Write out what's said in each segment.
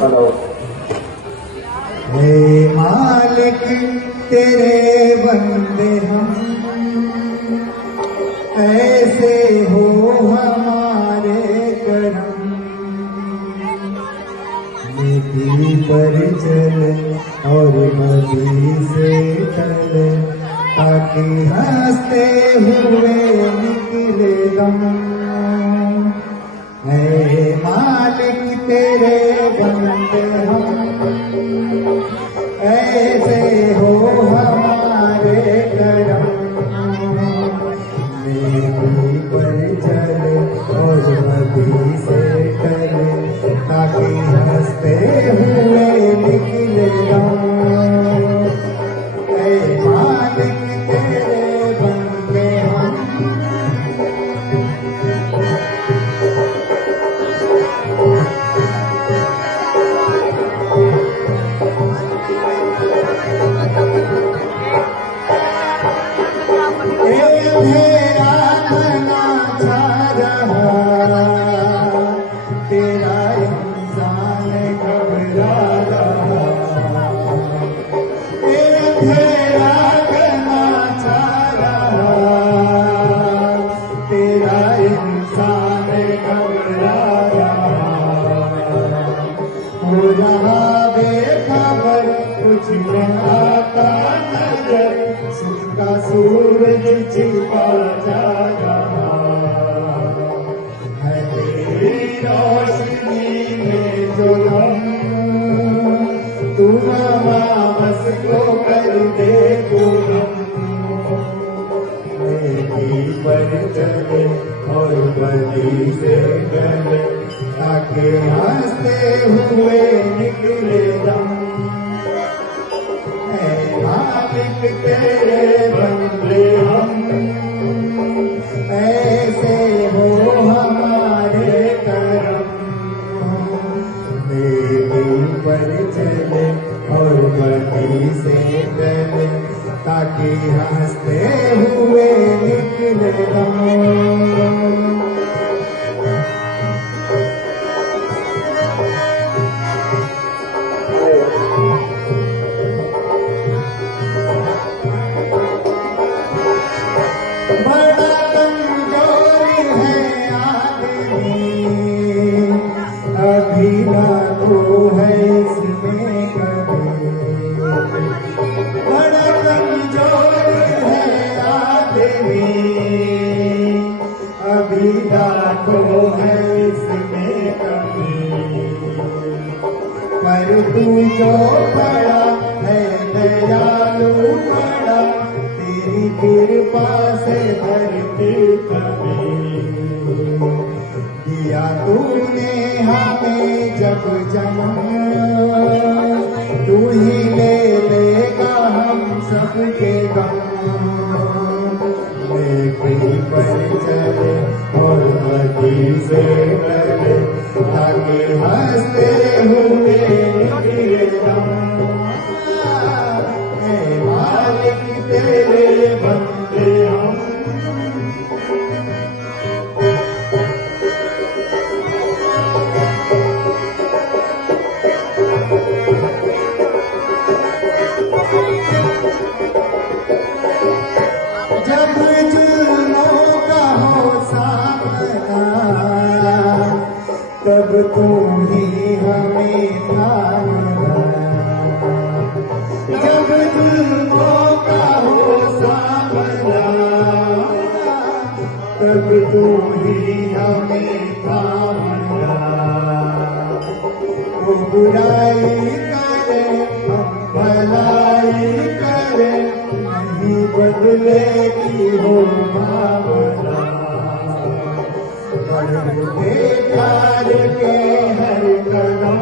Hello. हे मालिक तेरे बंदे हम, ऐसे हो हमारे करम। नेकी पर चल और नदी से टल, ताकि हंसते हुए निकले दम। हे मालिक तेरे बंदे हम, ऐसे हो हमारे करम। नेकी पर चल और नदी से टल, ताकि हंसते हुए निकले दम। हे मालिक तेरे बंदे हम, तेरा घना छा रहा, तेरा इंसान घबरा रहा। तेरा घना छा रहा, तेरा इंसान घबरा रहा। हो रहा बेखबर, कुछ न आता नजर, सुख का सूरज छिपा जा रहा है। तेरी रोशनी में जो हम, तू वापस को कर दे गुम। नेकी पर चले और बदी से गले, ताकि हंसते हुए निकले दम। मालिक तेरे बंदे हम, ऐसे हो हमारे करम। नेकी पर चले और बदी से गले, ताकि हंसते हुए निकले दम। बड़ा कमजोर है आदमी, अभी लाखों है इसमें कभी। बड़ा कमजोर है आदमी, अभी लाखों है इसमें कभी। पर तू जो बड़ा है दयालु बड़ा, तेरी कृपा से धरती कभी। दिया तूने हमें जब जन्म, तू ही ले लेगा हम सबके गम। नेकी पर चले और बदी से गले, ताकि हंसते हुए निकले दम। मालिक तेरे बंदे हम, जब जुल्मों का हो सामना, तब तू ही हमें थामना। जब जुल्मों का हो सामना, तब तू ही हमें थामना। वो बुराई करे हम भलाई करे, नहीं बदलेगी हो भावना। बढ़ते प्यार के हर कदम,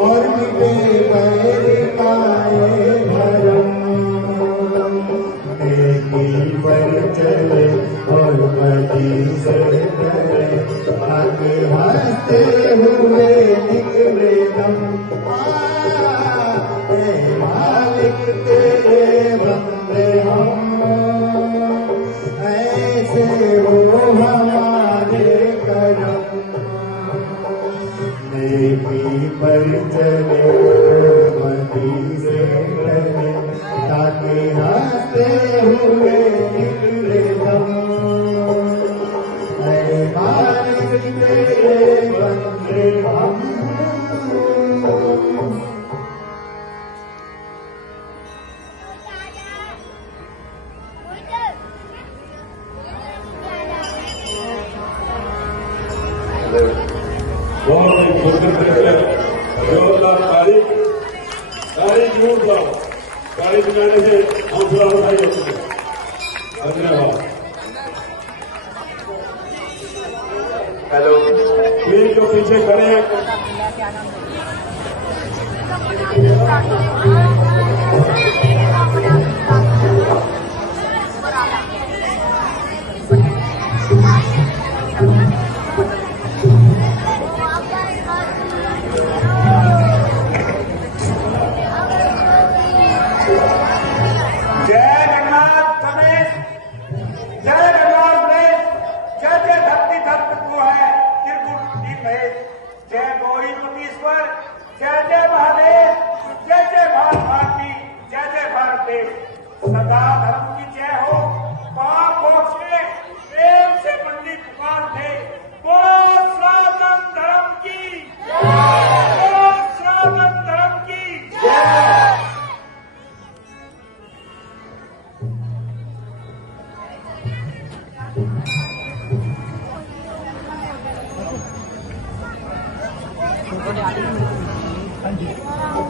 और मिटे बैर पाए भरम। नेकी पर चले और बदी से डरे, ताकि हंसते हुए निकले दम। मालिक तेरे बंदे हम, ऐसे हो हमारे करम। चले मती से टले ताकि हंसते हुए निकले दम नए मालिक तेरे बंदे हम बहुत ही खुशखबरी है जोरदार तारीख जरूर जाओ तारीख बनाने से हौसला बढ़ाई होती है धन्यवाद हेलो टीम के पीछे खड़े हैं सदा धर्म की जय हो पाप बख्शे प्रेम से मंडी पुकार दे बोलो सनातन धर्म की बोलो सनातन धर्म की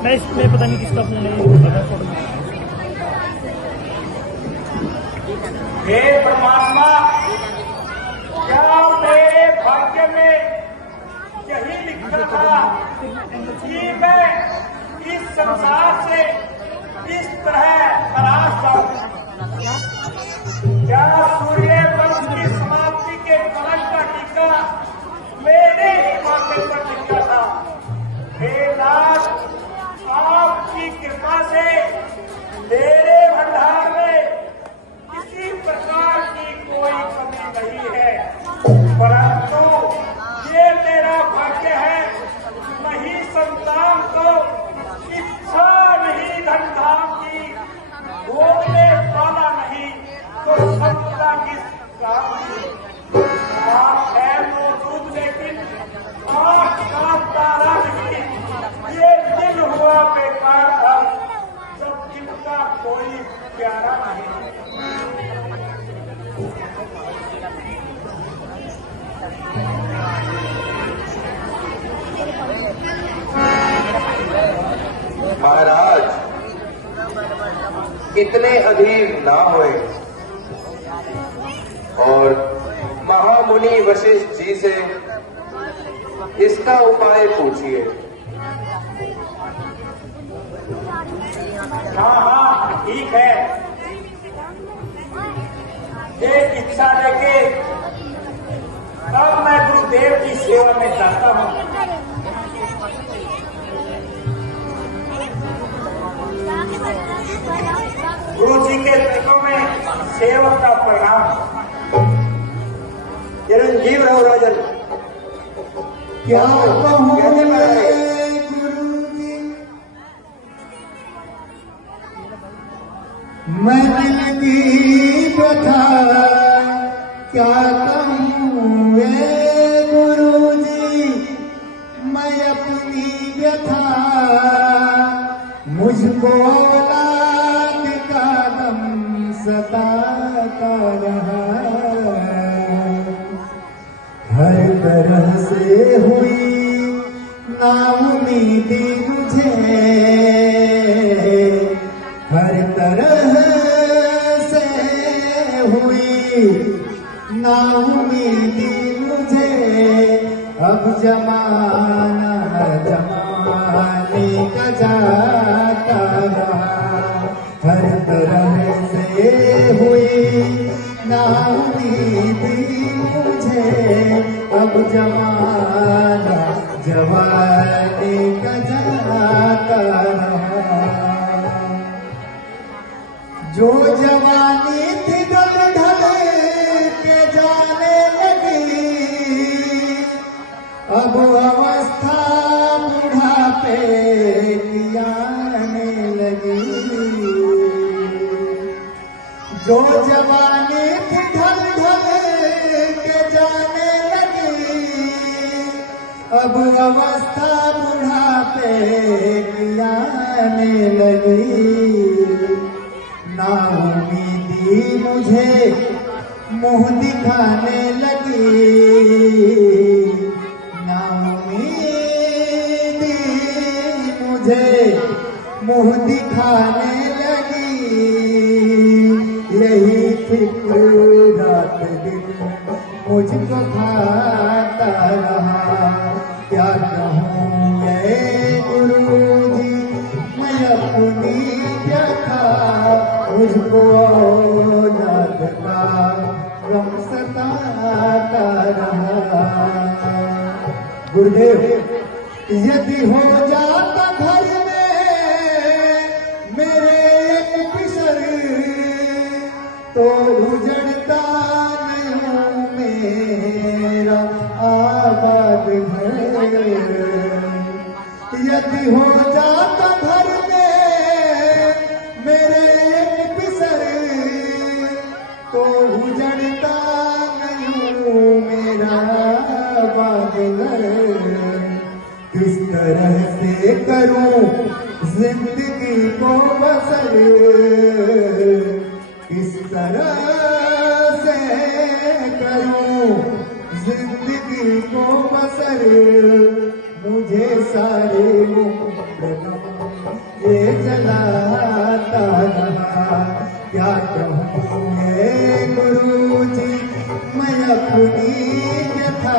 मैं इसमें पता नहीं किसका फोन है हे परमात्मा क्या मेरे भाग्य में यही लिखा था कि मैं इस संसार से इस तरह तराश जाऊं क्या सूर्य वंश की समाप्ति के कलंक का टीका मेरे ही माथे पर लिखा था हे नाथ आपकी कृपा से मेरे भंडार में किसी प्रकार की कोई कमी नहीं है परंतु ये मेरा भाग्य है वही संतान को इच्छा नहीं धन धाम की भोगने वाला नहीं तो संता किस काम की आप है मौजूद लेकिन आँख का तारा नहीं ये दिन हुआ बेकार था जब जिनका कोई प्यारा नहीं महाराज इतने अधीर ना होए और महामुनि वशिष्ठ जी से इसका उपाय पूछिए। हाँ ठीक है एक इच्छा लेके अब मैं गुरुदेव की सेवा में जाता हूँ गुरु जी के चरणों में सेवक का प्रणाम चिरंजीव रहो राजन। क्या कहूँ गुरु जी मैं दिल की व्यथा क्या कहूँ गुरु जी मैं अपनी व्यथा मुझको औलाद का गम सताता रहा हर तरह से हुई नाउमीदी मुझे हर तरह से हुई नाउमीदी मुझे अब जमाना जमाने का जाता रहा हर तरह से हुई नाउमीदी मुझे अब जमाना जवानी का जाता रहा जो जवानी थी ढल ढल के जाने लगी अब अवस्था बुढ़ापे अब अवस्था बुढ़ापे की आने लगी, ना उम्मीदी मुझे मुंह दिखाने लगी, ना उम्मीदी मुझे मुंह दिखाने लगी। यही फिक्र रात दिन मुझको खाता रहा, क्या कहूँ ये गुरुजी मैं अपनी व्यथा, मुझको औलाद का गम सताता रहा। गुरुदेव, यदि हो जाता घर में मेरे एक पिसर, तो उजड़ता नहीं मेरा आबाद घर। यदि हो जाता घर में मेरे एक पिसर, तो उजड़ता नहीं मेरा आबाद घर। किस तरह से करूं जिंदगी को बसर, किस तरह से करूं जिंदगी को बसर। मुझे सारे ये जलाता रहा, क्या कहूँ ये गुरुजी मैं अपनी व्यथा,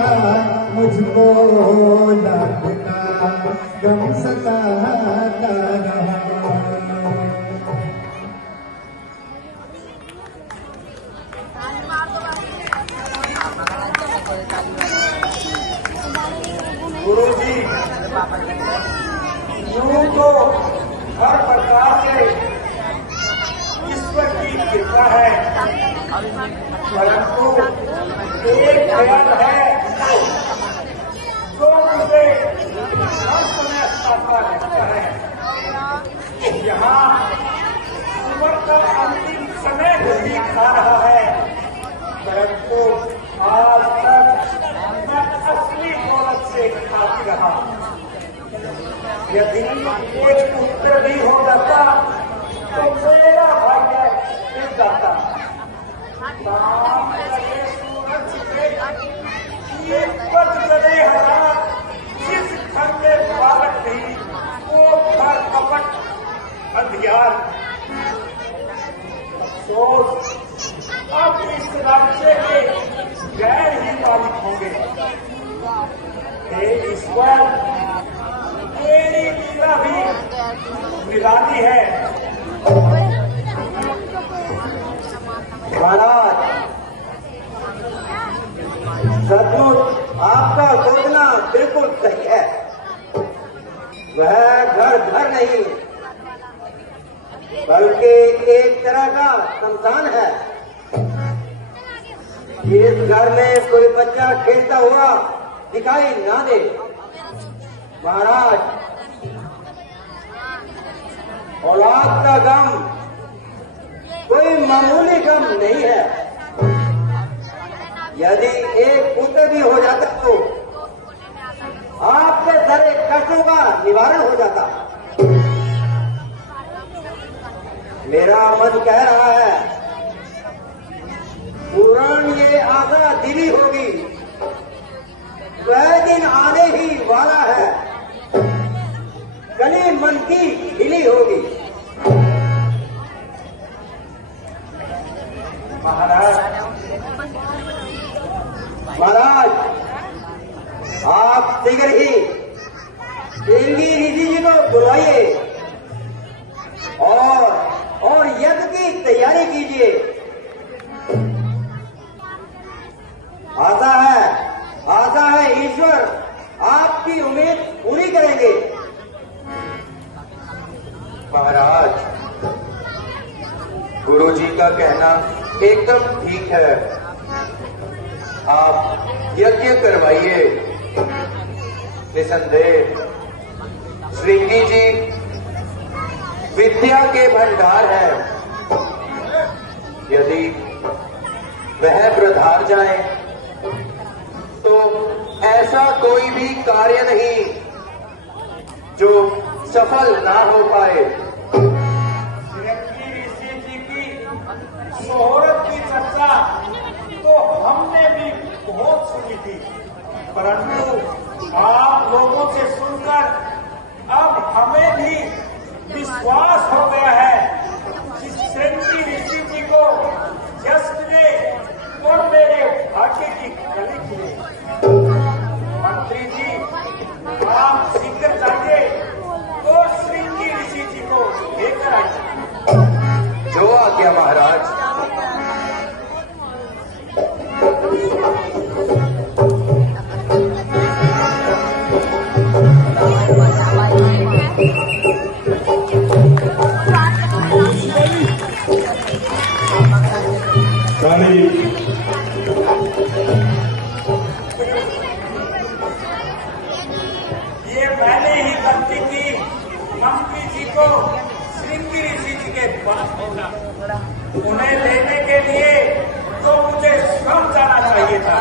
मुझको औलाद का गम सताता रहा। गुरुजी, यूं तो हर प्रकार से ईश्वर की कृपा है, परंतु एक ख्याल है जो मुझे हर समय सताता रहता है। यहाँ उम्र का अंतिम समय नजदीक आ रहा है, परंतु आज तक मैं असली दौलत से खाती रहा। यदि एक पुत्र भी हो जाता तो मेरा भाग्य मिल जाता। शाम लगे सूरज छिपे, ये पद गले हरा, जिस घर में बालक नहीं वो घर कपट अंधियार। अफसोस अब इस राज्य के गैर ही मालिक होंगे। हे ईश्वर, तेरी लीला भी निराली है। महाराज, सचमुच आपका सोचना बिल्कुल सही है। वह घर नहीं बल्कि एक तरह का शमशान है। इस घर में कोई बच्चा खेलता हुआ दिखाई ना दे। महाराज, औलाद का गम कोई मामूली गम नहीं है। यदि एक पुत्र भी हो जाता तो आपके सारे कष्टों का निवारण हो जाता। मेरा मन कह रहा है पुराण ये आशा दिली होगी, वह दिन आने ही वाला है, गली मन की हिली होगी। महाराज, आप शीघ्र ही देवी ऋषि जी को बुलवाइए और यज्ञ की तैयारी कीजिए। आशा है ईश्वर आपकी उम्मीद पूरी करेंगे। महाराज, गुरुजी का कहना एकदम ठीक है। आप यज्ञ करवाइए। निसंदेह श्रृंगी जी विद्या के भंडार है। यदि वह प्रधार जाए तो तो ऐसा कोई भी कार्य नहीं जो सफल ना हो पाए। श्री ऋषि जी की शोहरत की चर्चा तो हमने भी बहुत सुनी थी, परंतु आप लोगों से सुनकर अब हमें भी विश्वास हो गया है कि श्री ऋषि जी को यश मिले और मेरे भाग्य की कली खिले। मंत्री जी, आप शीघ्र जाइए और श्री ऋषि जी को लेकर आइए। जो आज्ञा महाराज। काली ये मैंने ही गलती की मंत्री जी को श्री ऋषि जी के पास भेजा। उन्हें लेने के लिए तो मुझे स्वयं जाना चाहिए था।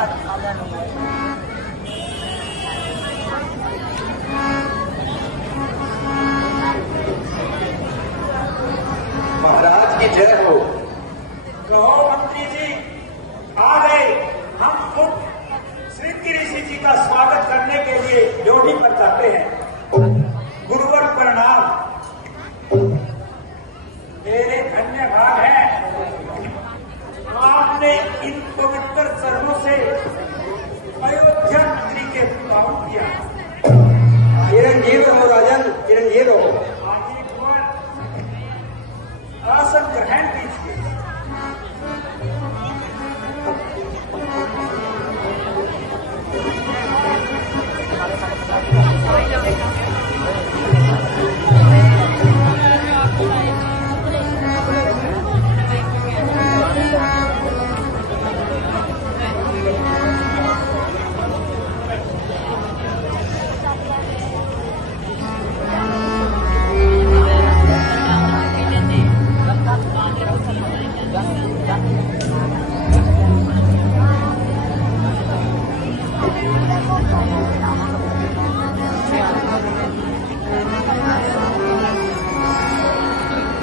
महाराज की जय हो। कहो मंत्री जी, आ गए। हम खुद श्री ऋषि जी का स्वागत करने के लिए ड्योढ़ी पर जाते हैं। गुरुवर प्रणाम। मेरे धन्य भाग है, आपने इन पवित्र चरणों से अयोध्या नगरी के पावन किया। चिरंजीव रहो राजन, चिरंजीव रहो। आगे कुंवर आसन ग्रहण कीजिए।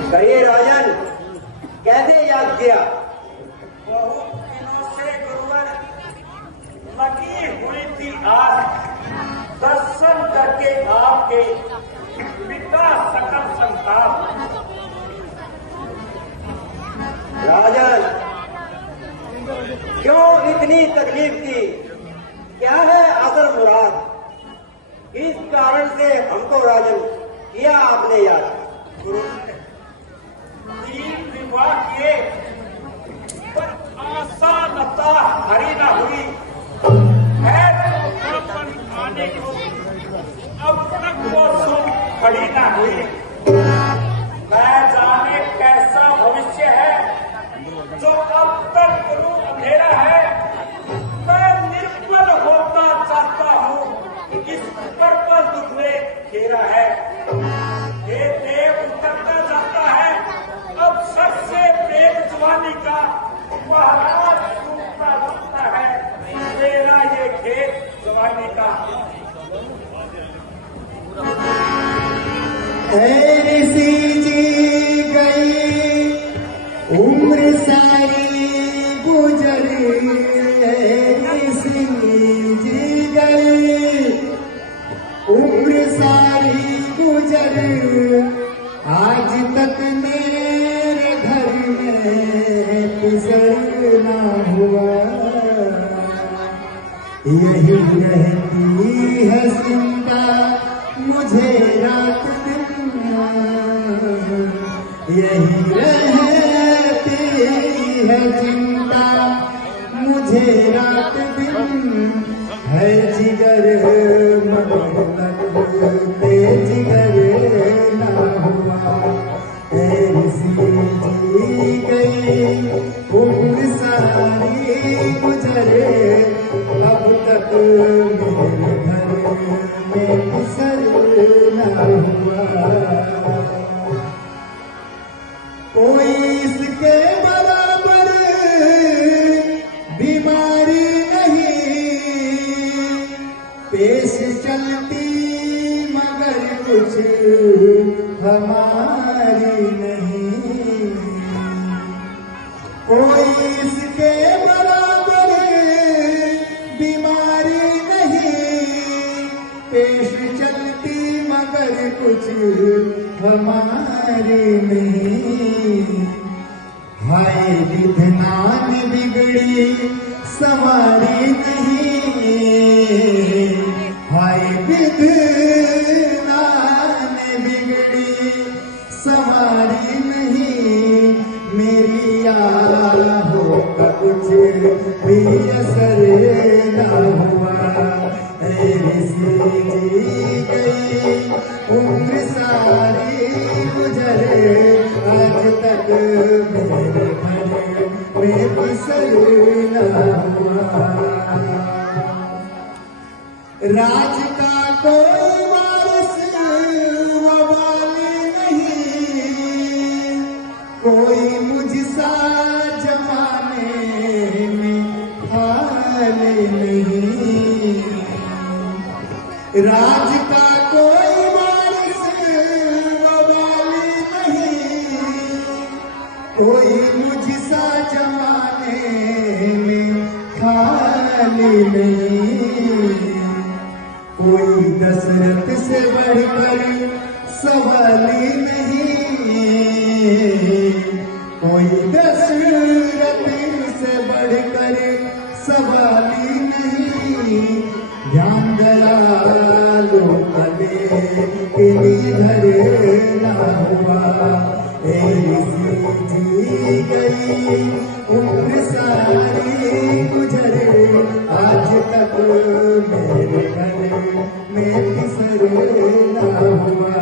कहिए राजन, कैसे याद किया? बहुत दिनों से गुरुवर लगी हुई थी आज दर्शन करके आपके पिता सकल संताप। राजन, क्यों इतनी तकलीफ की? क्या है असल मुराद? किस कारण से हमको राजन किया आपने याद? गुरुवर, 3 विवाह किए पर आशा लता हरी न हुई है। अपन आने को अब तक वो सुन खड़ी न हुई। मैं जाने कैसा भविष्य है जो अब तक गुरु अंधेरा है। मैं निर्बल होता चाहता हूँ, इस पर्पल दुख में घेरा है। ये देव उतरता जाता है, अब सबसे प्रेम जवानी का महाराज टूटता जाता है। मेरा ये खेत जवानी का। ऋषि जी गई उम्र सारी गुजर, ऋषि जी गई उम्र सारी गुजर। आज तक मेरे घर में गुजर ना हुआ। यही रहती है चिंता मुझे रात दिन, यही रहती है चिंता मुझे रात दिन। है जिगर मगर लगते जिगर ना हुआ। ऋषि जी गई उम्र सारी गुजरे, अब तक मेरे घर में गुजर ना हुआ। कोई इसके बराबर बीमारी नहीं, पेश चलती मगर कुछ हमारी नहीं, कोई इसके बराबर बीमारी नहीं, पेश चलती मगर कुछ हमारी नहीं। हाय विधनान बिगड़ी सवारी नहीं, हाय विधनान बिगड़ी सवारी नहीं, मेरी आहों का कुछ भी असर न हुआ, ऐसी जी गई उम्र सारी गुजरे, आज तक मेरे घर में बिसर न हुआ। राज का कोई वारिस वो वाली नहीं, कोई मुझसा जमाने में हाल नहीं, राज का कोई वारिस वो वाली नहीं, कोई मुझसा जमाने में खाली नहीं, कोई दशरथ से बढ़कर सवाली नहीं, कोई दशरथ से बढ़कर सवाली नहीं, ध्यान दयालु कले इधर न हुआ, ऐसी जी गई उम्र सारी गुजरे, आज तक मेरे घर में बिसर न हुआ।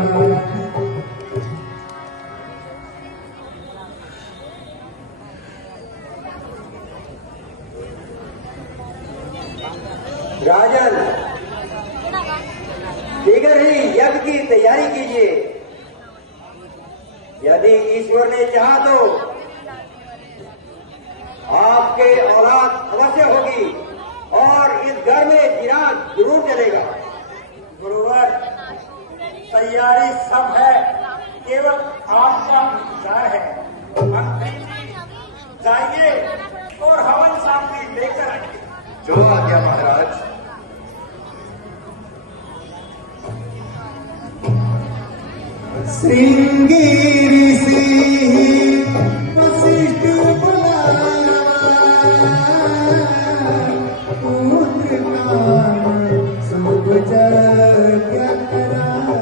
राजन, शीघ्र ही यज्ञ की तैयारी कीजिए। यदि ईश्वर ने चाहा तो आपके औलाद अवश्य होगी और इस घर में चिराग जरूर चलेगा। गुरुवर, तैयारी सब है, केवल आपका इंतजार है। मंत्री जी जाइए और हवन सामग्री लेकर आइए। जो आज्ञा महाराज। श्रृंगेरी से वशिष्ठ बुलाया, पुत्र कान शुभ यज्ञ करावा,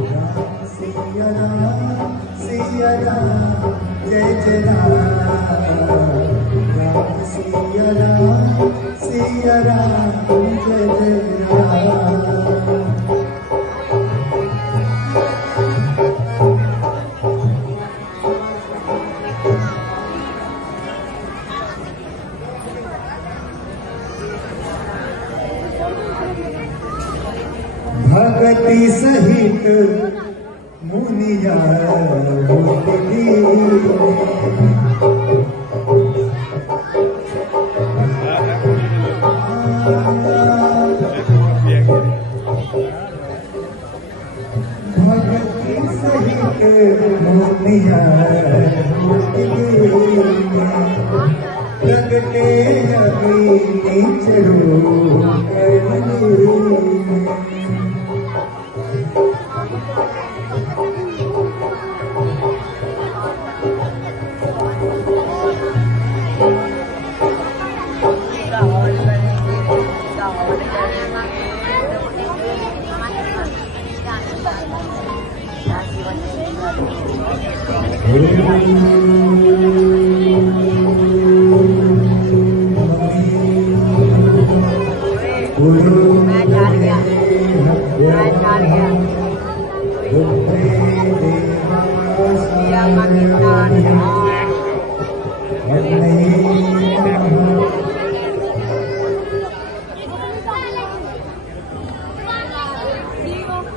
राम सिया राम सिया राम जय जय राम, राम सिया राम सिया राम जय जय राम। भगति सहित मुनिया भगति सहित मुनिया प्रगटे अभी चलो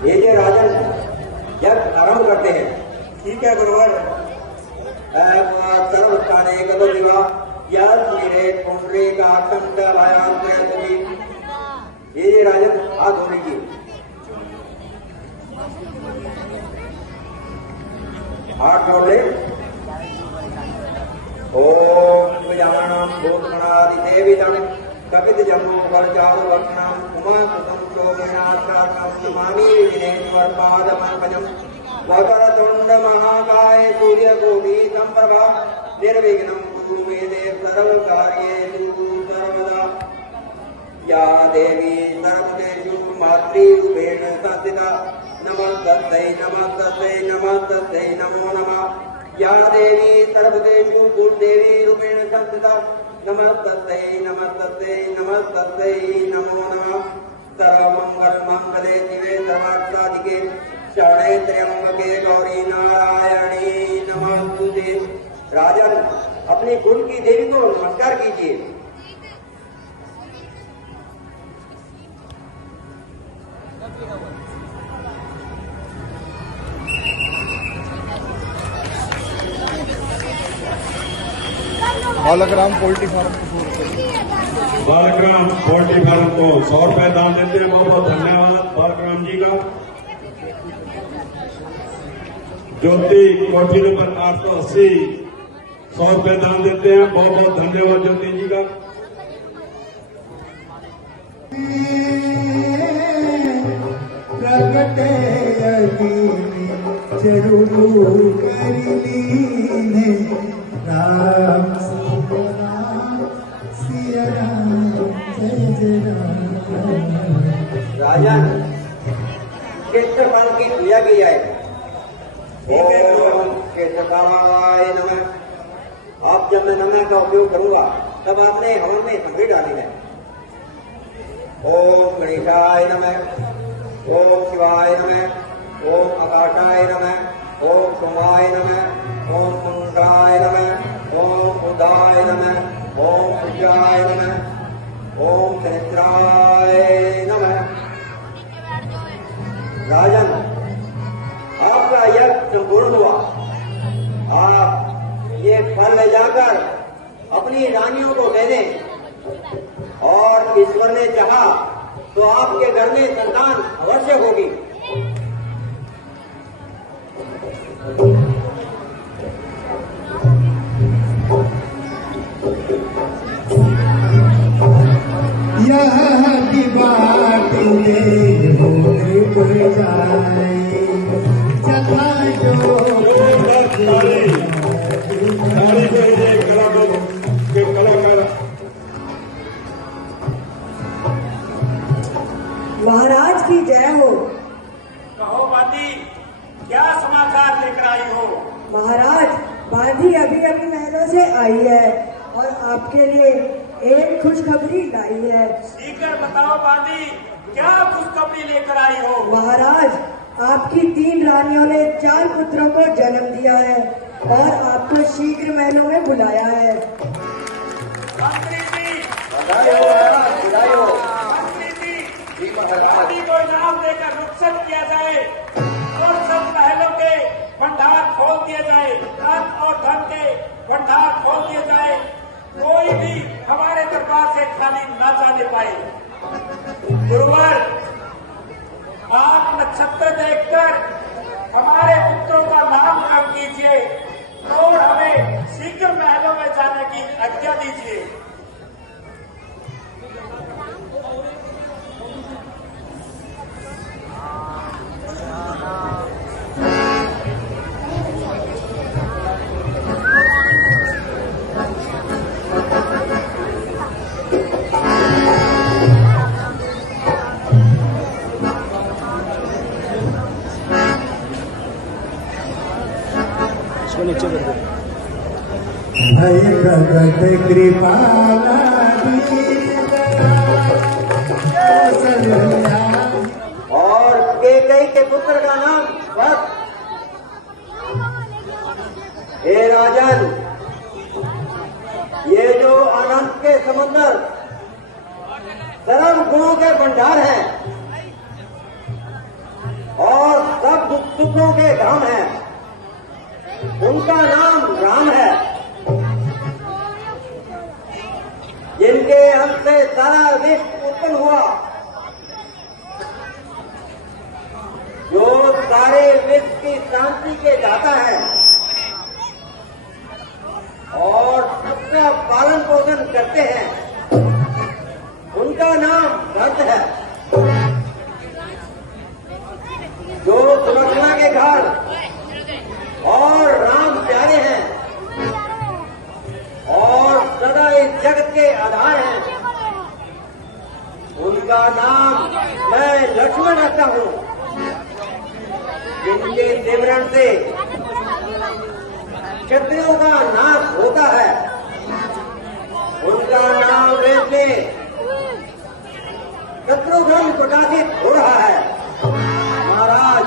ये जो राजन जब आरंभ करते हैं। ठीक है गुरुवर। सर्वस्थाने गतो दिवा या शीरे पुंडरीकाक्षं च भयान्वयति ये राजन हाथ धो लीजिए। हाथ जोड़ ले। ओम गजाननम भूतगणादिसेवितं कपितजम्बो फलचारुवर्णं उमासुतं शोभनाथाकं नमामि विघ्नेश्वरपादपङ्कजं वक्रतुण्डमहाकाय सूर्यकोटि सम्प्रभा निर्विघ्नं कुरु मे देव सर्वकार्येषु सर्वदा। या देवी सर्वदेषु मातृरूपेण संस्थिता नमस्तस्यै नमस्तस्यै नमस्तस्यै नमो नमः। या देवी सर्वदेषु कुलदेवी रूपेण संस्थिता नमस्तस्यै नमस्तस्यै नमस्तस्यै नमो नमः। सर्वमङ्गलमङ्गले शिवे सर्वार्थसाधिके शरणे त्र्यम्बके गौरी नारायणी नमस्तुते। राजन अपनी कुल की देवी को नमस्कार कीजिए। Balakram poultry farm Balakram poultry farm को 100 रुपए दान देते हैं। बहुत बहुत धन्यवाद बालकराम जी का। ज्योति कोठी नंबर 880 100 रुपए दान देते हैं। बहुत बहुत धन्यवाद ज्योति जी का। प्रगटे जरूर करी ने राम सिया राम जय जय राम। राजन क्षेत्रपाल की पूजा की जाए। ओम क्षेत्रपालाय नमः। आप जब मैं नमः का उपयोग करूंगा तब आपने हवन में सामग्री डाली है। ओम गणेशाय नमः। ओम शिवाय नमः। ओम आकाशाय नमः। ओम सोमाय नमः। ओम मंगलाय नमः। ओम उदाय नमः। ओम सूर्याय नमः। ओम सहस्राय नमः। राजन आपका यज्ञ संपूर्ण हुआ। आप ये फल ले जाकर अपनी रानियों को दे दें और ईश्वर ने चाहा तो आपके घर में संतान अवश्य होगी। यह की बात हो जाए जथा जो कलाकार महाराज की जय हो। कहो बाती, क्या समाचार लेकर आई हो? महाराज बांधी अभी अभी महलों से आई है और आपके लिए एक खुशखबरी लाई है। शीघ्र बताओ बाती, क्या खुशखबरी लेकर आई हो? महाराज आपकी 3 रानियों ने 4 पुत्रों को जन्म दिया है और आपको शीघ्र महलों में बुलाया है। मंत्री जी, बधाई हो महाराज, बधाई हो। मंत्री जी, बाती को इनाम देकर रुखसत किया जाए और सब महलों के भंडार खोल दिए जाए, धन और धन के भंडार खोल दिए जाए। कोई भी हमारे दरबार से खाली न जाने पाए। गुरुवर, आप नक्षत्र देखकर हमारे पुत्रों का नामकरण कीजिए और हमें शीघ्र महलों में जाने की आज्ञा दीजिए। भय भगत कृपाला और केकई के पुत्र का नाम भक्त। हे राजन, ये जो अनंत के समुद्र सर्व गुणों के भंडार हैं और सब दुख सुखों के धाम हैं, उनका नाम राम है। जिनके अंत से सारा विश्व उत्पन्न हुआ देश की शांति के दाता है और सबका पालन पोषण करते हैं, उनका नाम भक्त है। जो सुरक्षा के घर और राम प्यारे हैं और सदा इस जगत के आधार हैं, उनका नाम मैं लक्ष्मण रखता हूँ। जिनके सिमरन से क्षत्रियों का नाश होता है, उनका नाम वेद में शत्रुघ्न प्रकाशित हो रहा है। महाराज,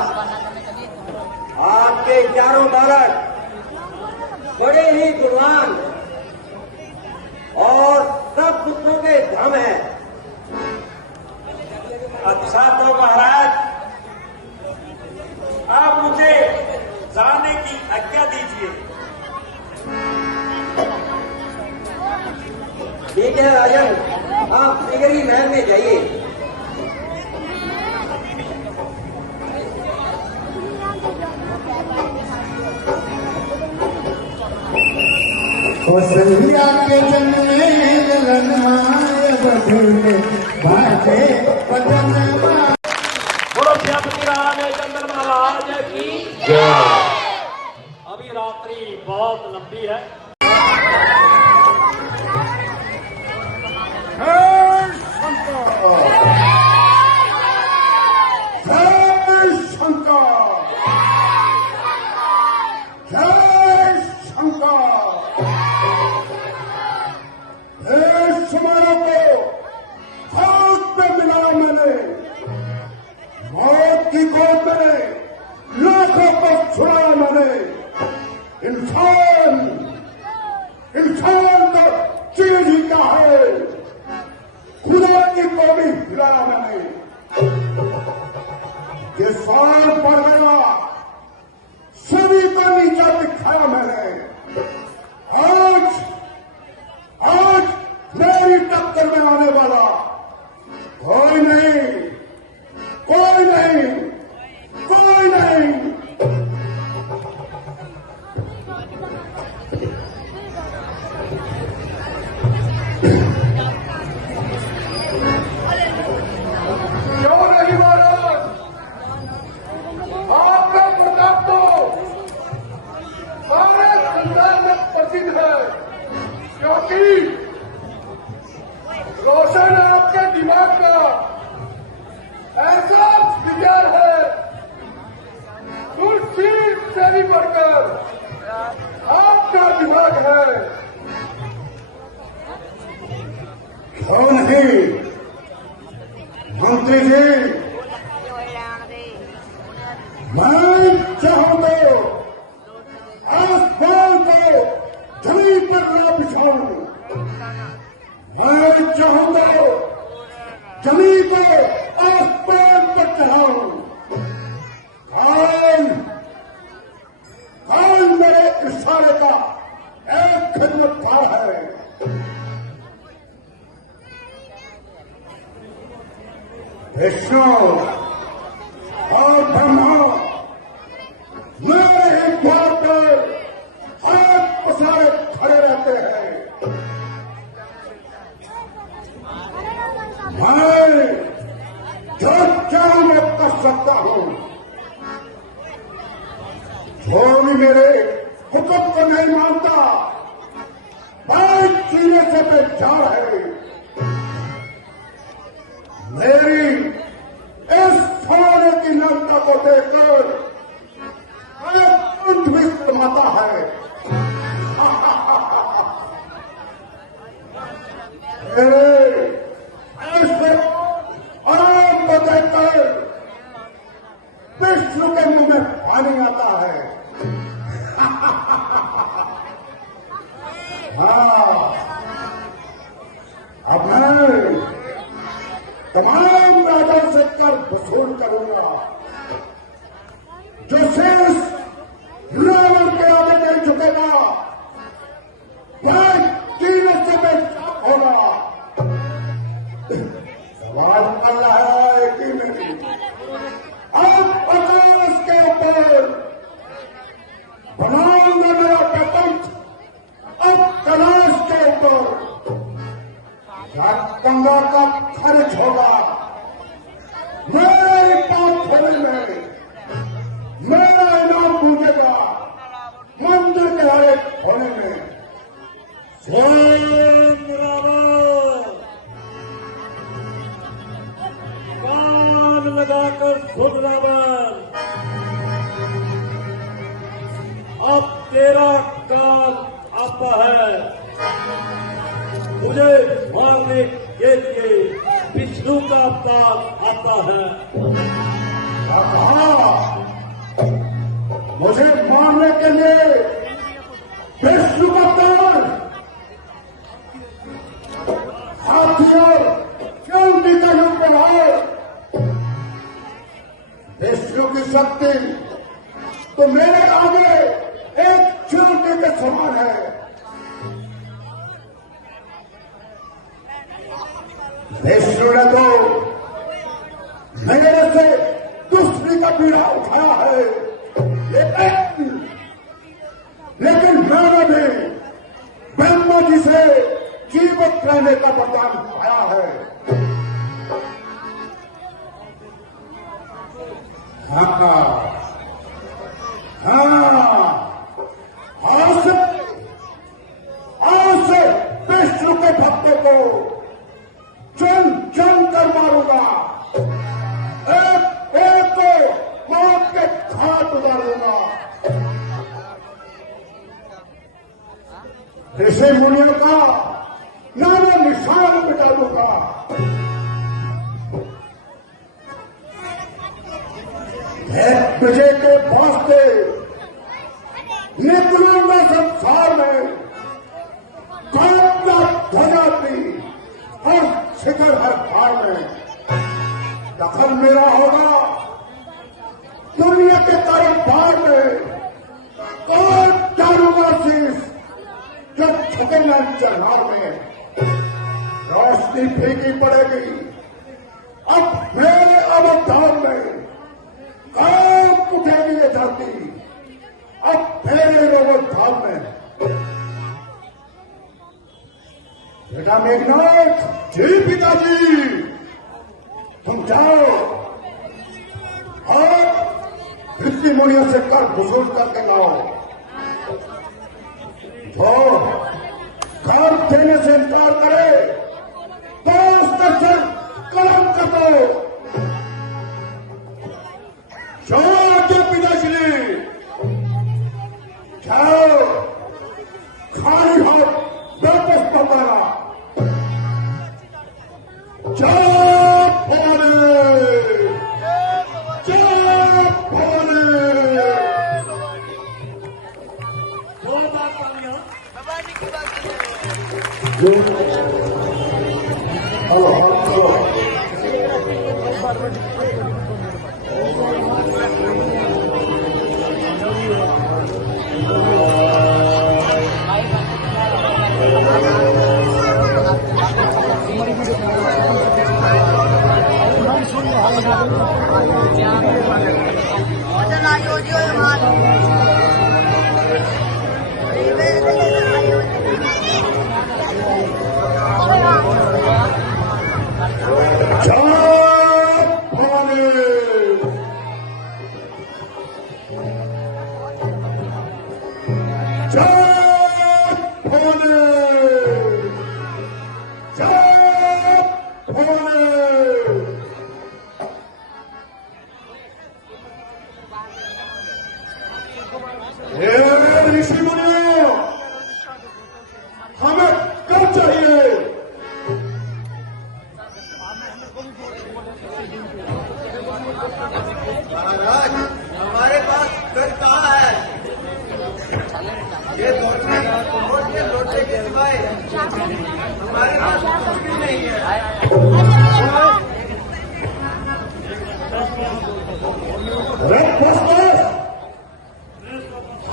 आपके चारों बालक बड़े ही गुणवान और सब पुत्रों के धम हैं। अच्छा तो महाराज, आप मुझे जाने की आज्ञा दीजिए। ठीक है राजन, आप सिगरी महल में जाइए। कौशल्या के जन्म में ललनाय बधुले बाजे बदन बोलो श्यामती राधे चंद्र महाराज की जय। अभी रात्रि बहुत लंबी है। इंसान का चीज ही क्या है, खुदा की कौमी हिलाया मैंने। ये साल पड़ गया, सभी को नीचा दिखाया मैंने। आज मेरी टक्कर में आने वाला कोई नहीं, कोई नहीं, कोई नहीं। क्यों नहीं महाराज, आपका प्रताप तो सारे संसार में प्रसिद्ध है, क्योंकि रोशन आपके दिमाग का ऐसा विचार है, कुर्सी से भी बढ़कर आपका दिमाग है। क्यों नहीं मंत्री जी, मैं चाहूं तो आसमान को जमीन पर न बिछाऊं, मैं चाहूं तो जमीन को आसमान पर चढ़ाऊं। काल मेरे इशारे का एक खिदमतगार है। विष्णु और ब्रह्मा मेरे ही द्वार पर हाथ पसारे खड़े रहते हैं। मैं जो चाहूं मैं कर सकता हूं, जो भी मेरे हुक्म को नहीं मानता, बाइक सीने से बेचार है। मेरी इस सोने की नलका को देखकर कुंठ भी शर्माता है। ऐसे आराम को देखकर विष्णु के मुंह में पानी आता है। हाँ, अब मैं तमाम राजाओं से कर वसूल करूंगा, जो शेष रावण के आगे नहीं झुकेगा, वह कीड़े से बेचाप होगा। सवाल कर रहा है कि नहीं, अब आकाश के ऊपर गंगा का खर्च होगा मेरी बात होने में, मेरा इनाम पूछेगा मंदिर के हर एक होने में। कान लगाकर सुन रावण, अब तेरा काल आता है। मुझे मारने के लिए विष्णु का अवतार आता है। मुझे मारने के लिए विष्णु का अवतार, हाथियों चंडी का युग बढ़ाओ। विष्णु की शक्ति तो मेरे आगे एक चंडी के समान है। विष्णु ने तो मेरे से दुश्मनी का पीड़ा उठाया है, लेकिन मैंने भी ब्रह्मा जी से जीवित रहने का वरदान पाया है। हाँ, आज से विष्णु के भक्तों को चुन चुन कर मारूंगा, एक एक को मौत के घाट उतारूंगा। ऋषि मुनियों का नाना निशान मिटा दूंगा। विजय के वास्ते निकलूंगा संसार में, कांपता ध्वजा की हर शिखर हर भार में। दखल मेरा होगा दुनिया के कारोबार में, काट डालूंगा शीश जो झुकेगा चढ़ाव में। रोशनी फीकी पड़ेगी अब मेरे अवतार में, कांप उठेगी ये धरती अब मेरे अवतार में। बेटा मेघनाथ जी, पिताजी तुम जाओ और ऋषि मुनियों से कर वसूल करके लाओ। तो कर देने से इनकार करे तो उसका सर कलम कर दो। जाओ पिताश्री, जाओ खाली हाथ वापस पकड़ा। जाओ भोले, जाओ भोले। दो बात पालिया। ऋषि मुनियों, हमें कब चाहिए? महाराज हमारे पास घर कहाँ है? ये लौटने के सिवाय हमारे पास कुछ भी नहीं है।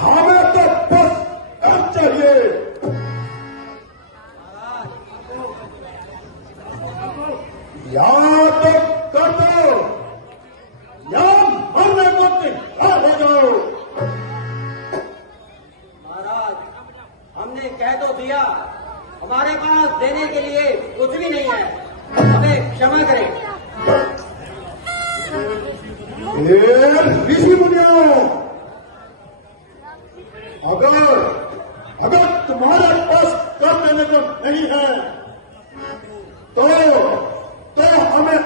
हमें तो बस अब चाहिए। या तो कर दो या मरने को तैयार हो जाओ। महाराज हमने कह तो दिया, हमारे पास देने के लिए कुछ भी नहीं।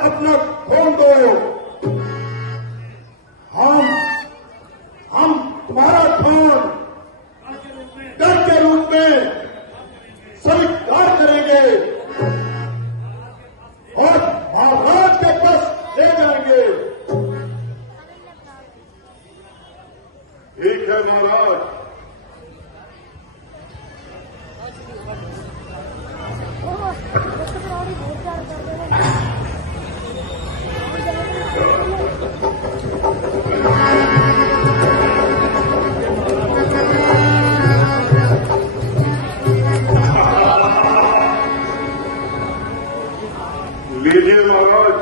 अपना खून दो। हम तुम्हारा खून कर के रूप में स्वीकार करेंगे और महाराज के पास ले जाएंगे। ठीक है महाराज। लीजिए महाराज,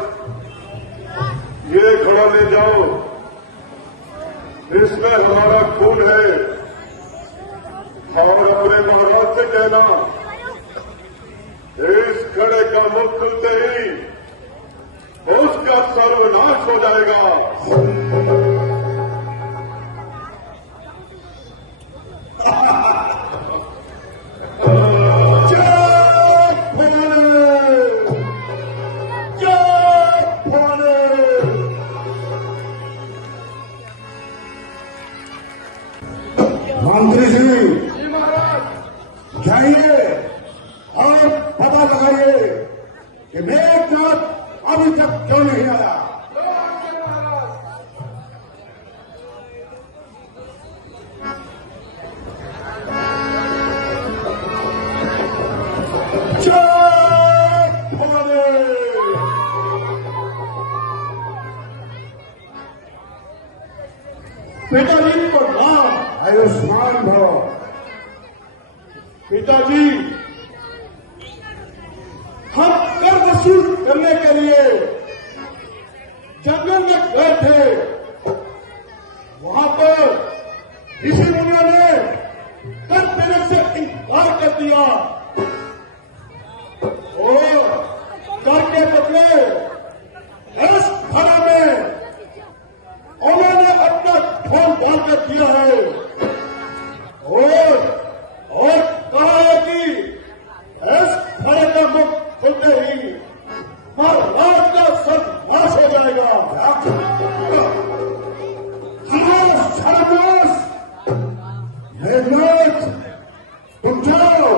ये घोड़ा ले जाओ, इसमें हमारा खून है। और अपने महाराज से कहना, इस घड़े का मुख खुलते ही उसका सर्वनाश हो जाएगा। मंत्री जी जाइए और पता लगाइए कि मेघनाथ अभी तक क्यों नहीं आया। पिताजी को नाम आयुष्मान भव। पिताजी, हम कर वसूल करने के लिए जंगल में गए थे। वहां पर ऋषि मुनियों ने कर देने से इनकार कर दिया और कर के बदले इस घड़ा में उन्होंने अपना खून डाल कर दिया है और कहा है कि इस घड़े का मुख खुलते ही महाराज का सर्वनाश हो जाएगा। हमारा सर्वनाश मेघनाथ, तुम जाओ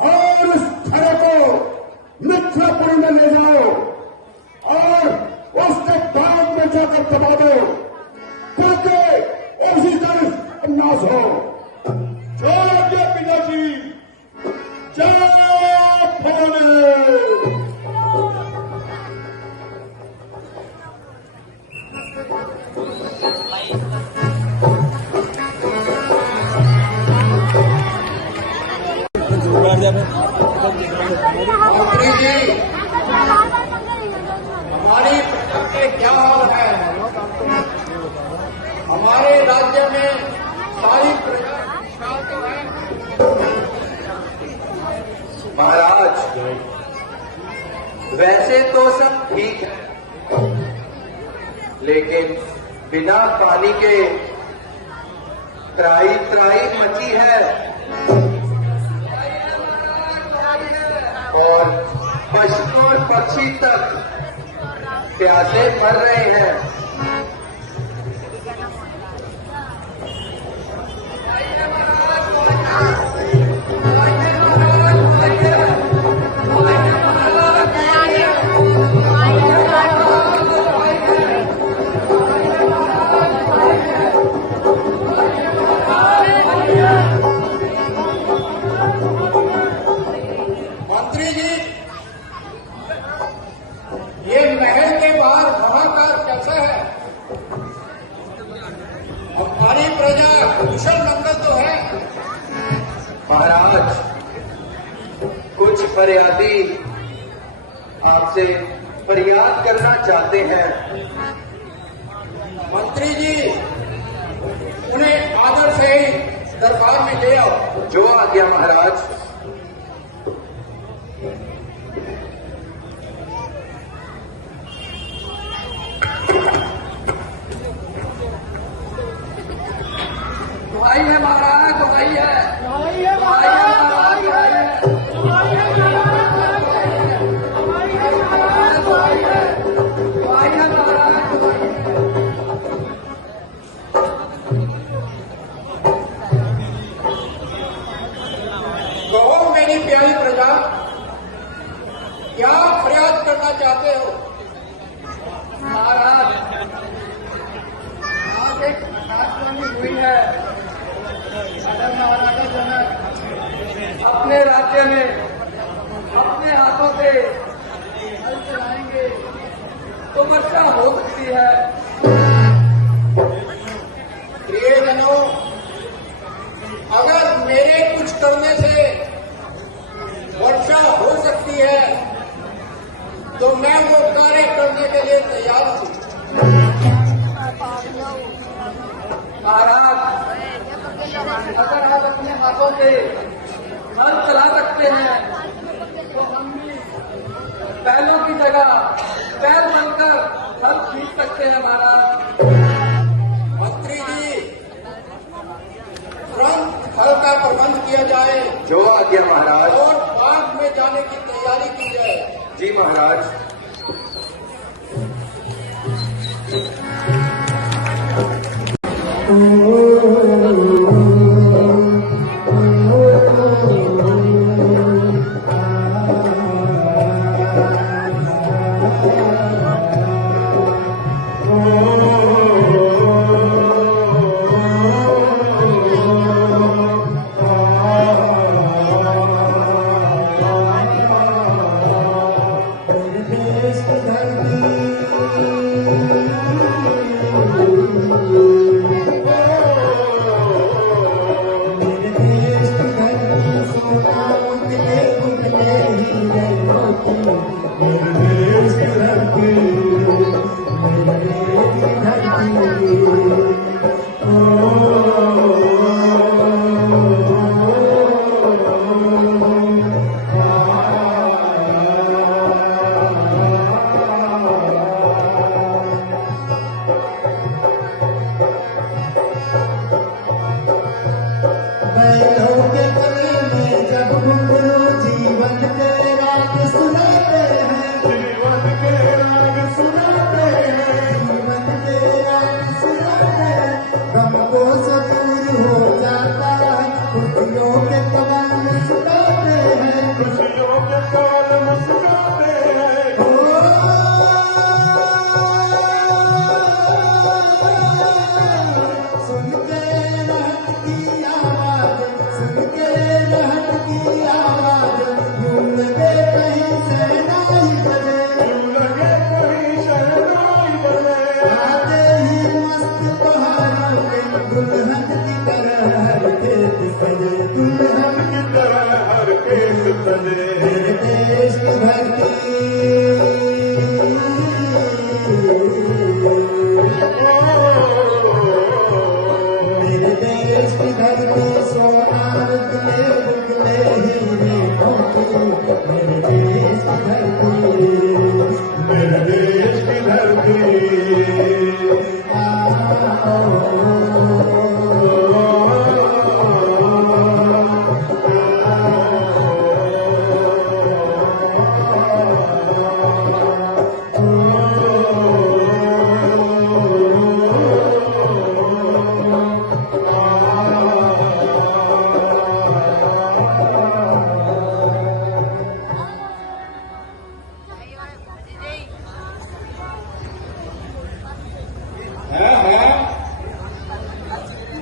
और इस घड़े को मिथ्यापुरी में ले जाओ और उसके दांत में जाकर दबा दो, क्योंकि उसी तरह नाश हो। जय पिताजी, जय भोले। मंत्री जी, हमारी प्रजा के क्या हाल है? हमारे राज्य में सारी प्रजा खुशहाल तो है। महाराज, वैसे तो सब ठीक है, लेकिन बिना पानी के त्राही त्राही मची है और पशु और पक्षी तक प्यासे मर रहे हैं। मंत्री जी, ये महल के बाहर हाहाकार कैसा है? हमारी प्रजा कुशल मंगल तो है। महाराज, कुछ फरियादी आपसे फरियाद करना चाहते हैं। मंत्री जी, उन्हें आदर से ही दरबार में ले आओ। जो आज्ञा महाराज। दुहाई है महाराज, दुहाई है, दुहाई है महाराज, दुहाई है, दुहाई है महाराज, दुहाई है, दुहाई है महाराज, दुहाई है। करना चाहते हो? महाराज, आज एक राजधानी हुई है। अगर महाराजा जनक अपने राज्य में अपने हाथों से हल चलाएंगे तो वर्षा हो सकती है। प्रियजनों, अगर मेरे कुछ करने से वर्षा हो सकती है तो मैं वो कार्य करने के लिए तैयार हूं। महाराज, अगर आप अपने हाथों से हल चला सकते हैं तो हम भी बैलों की जगह बैल बनकर हल खींच सकते हैं। महाराज, मंत्री जी, तुरंत हल का प्रबंध किया जाए। जो आज्ञा महाराज। और बाग में जाने की तैयारी की जाए। जी महाराज।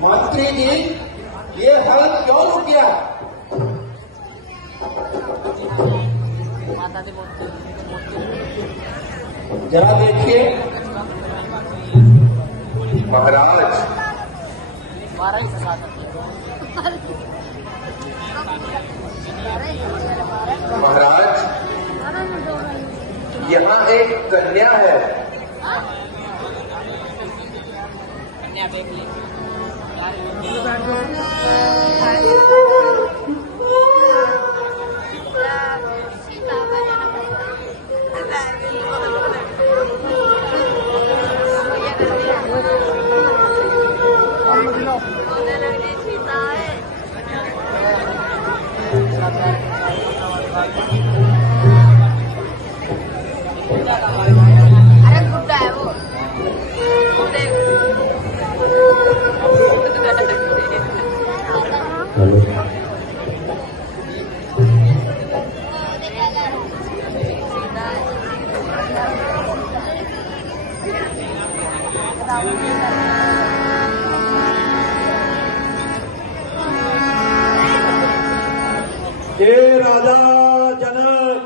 मंत्री जी, ये हल क्यों रुक गया? जरा देखिए। महाराज, महाराज, यहाँ एक कन्या है। अरे गुड्डा है वो। हे राजा जनक,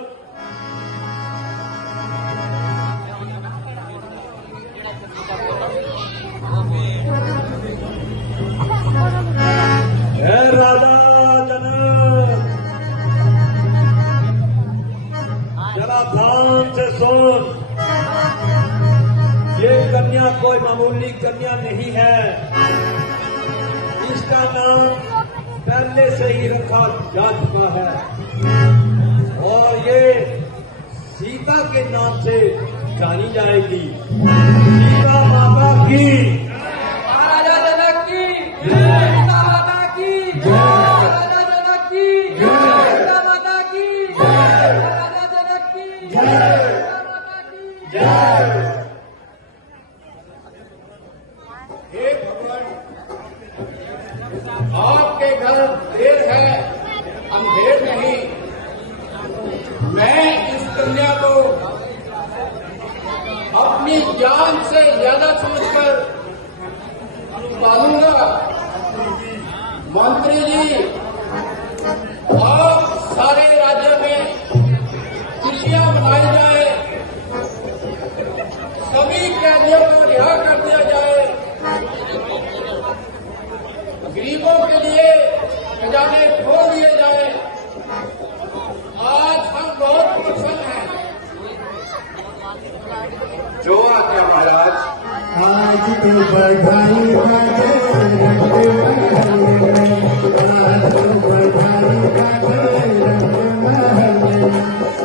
हे राजा जनक, जरा ध्यान से सुन। ये कन्या कोई मामूली कन्या नहीं है। इसका नाम पहले से ही रखा जा चुका है और ये सीता के नाम से जानी जाएगी। सीता माता की, महाराजा जनक की, सीता माता की, महाराजा जनक की, सीता माता की, महाराजा जनक की, सीता माता की जय। हे भगवान, आपके घर देर है, अंधेर नहीं। मैं इस कन्या को अपनी जान से ज्यादा समझकर पालूंगा। मंत्री जी, आप सारे राज्य में खुशियां मनाई जाए, सभी कैदियों को रिहा कर दिया जाए, गरीबों के लिए खजाने खोल दिए जाए। आज हम बहुत प्रसन्न हैं। जो आज्ञा महाराज। आज तो बधाई बाजे रंग महल में, आज तो बधाई बाजे रंग महल में,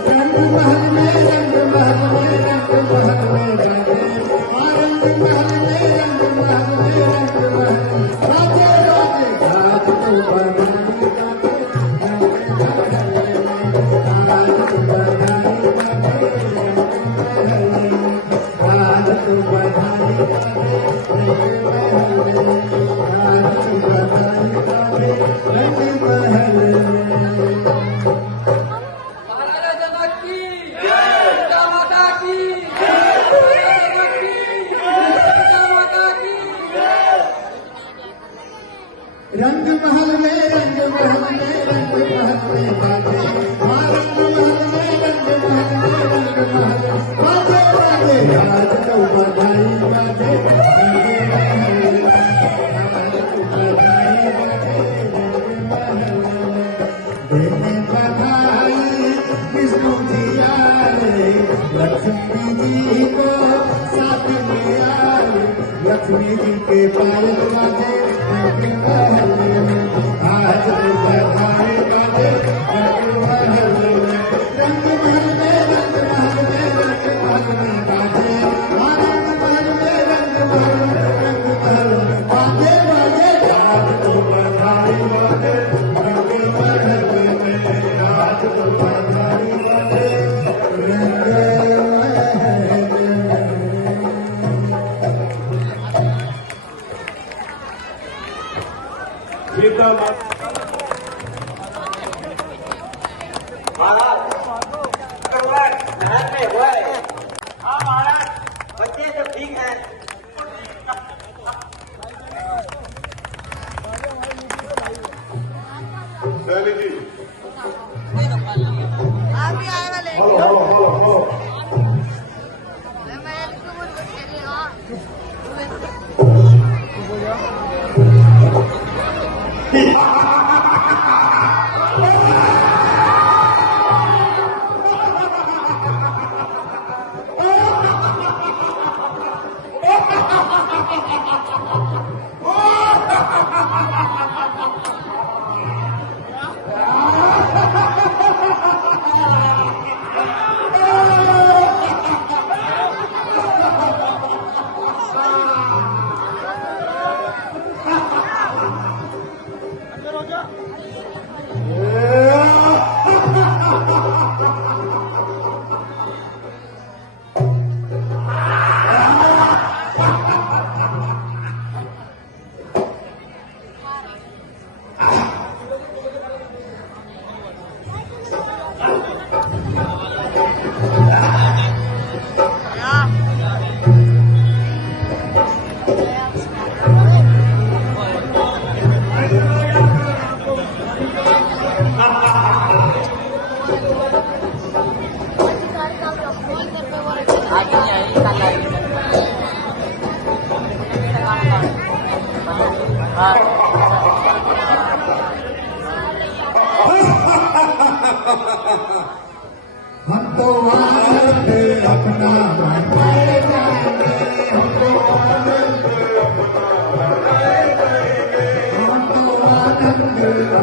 रंग महल में, रंग महल में, रंग महल में बाजे, रंग महल में, रंग महल में, रंग महल बाजे बाजे। आज तो बधाई बाजे रंग महल में, आज तो बधाई बाजे रंग महल में, आज तो बधाई बाजे रंग महल में, आज तो बधाई बाजे रंग महल में। महाराजा जनक की, सीता माता की, महाराजा जनक की, सीता माता की रंग महल में, रंग महल में, रंग महल में बाजे, रंग महल में, रंग महल में, रंग महल बाजे बाजे। आज तो बधाई बाजे रंग महल में, आज तो बधाई बाजे रंग महल में। देने बधाई विष्णु जी आए, लक्ष्मी जी को साथ में आए, लक्ष्मी जी के पायल बाजे रंग महल में। आज तो बधाई बाजे रंग महल में, रंग महल में, रंग महल में, रंग महल में बाजे, रंग महल में, रंग महल में, रंग महल में बाजे बाजे। आज तो बधाई बाजे रंग महल में, आज तो बधाई बाजे रंग महल में। सीता माता महाराज, महल में हुआ है। हाँ महाराज, बच्चे सब ठीक हैं। शैली जी, आप भी आए वाले हेलो हेलो हेलो हेलो। मैं इसको बोल के हाँ आनंद अपना मनाए जाएंगे, हमको आनंद अपना मनाए जाएंगे, हमको आनंद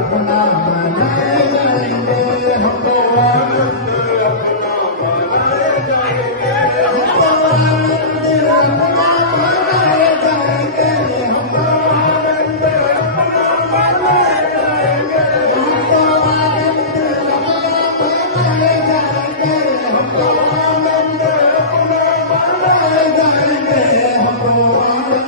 अपना मनाए जाएंगे, हमको आनंद अपना मनाए जाएंगे, हमको आनंद अपना मनाए जाएंगे, हमको आनंद अपना मनाए जाएंगे, हमको आनंद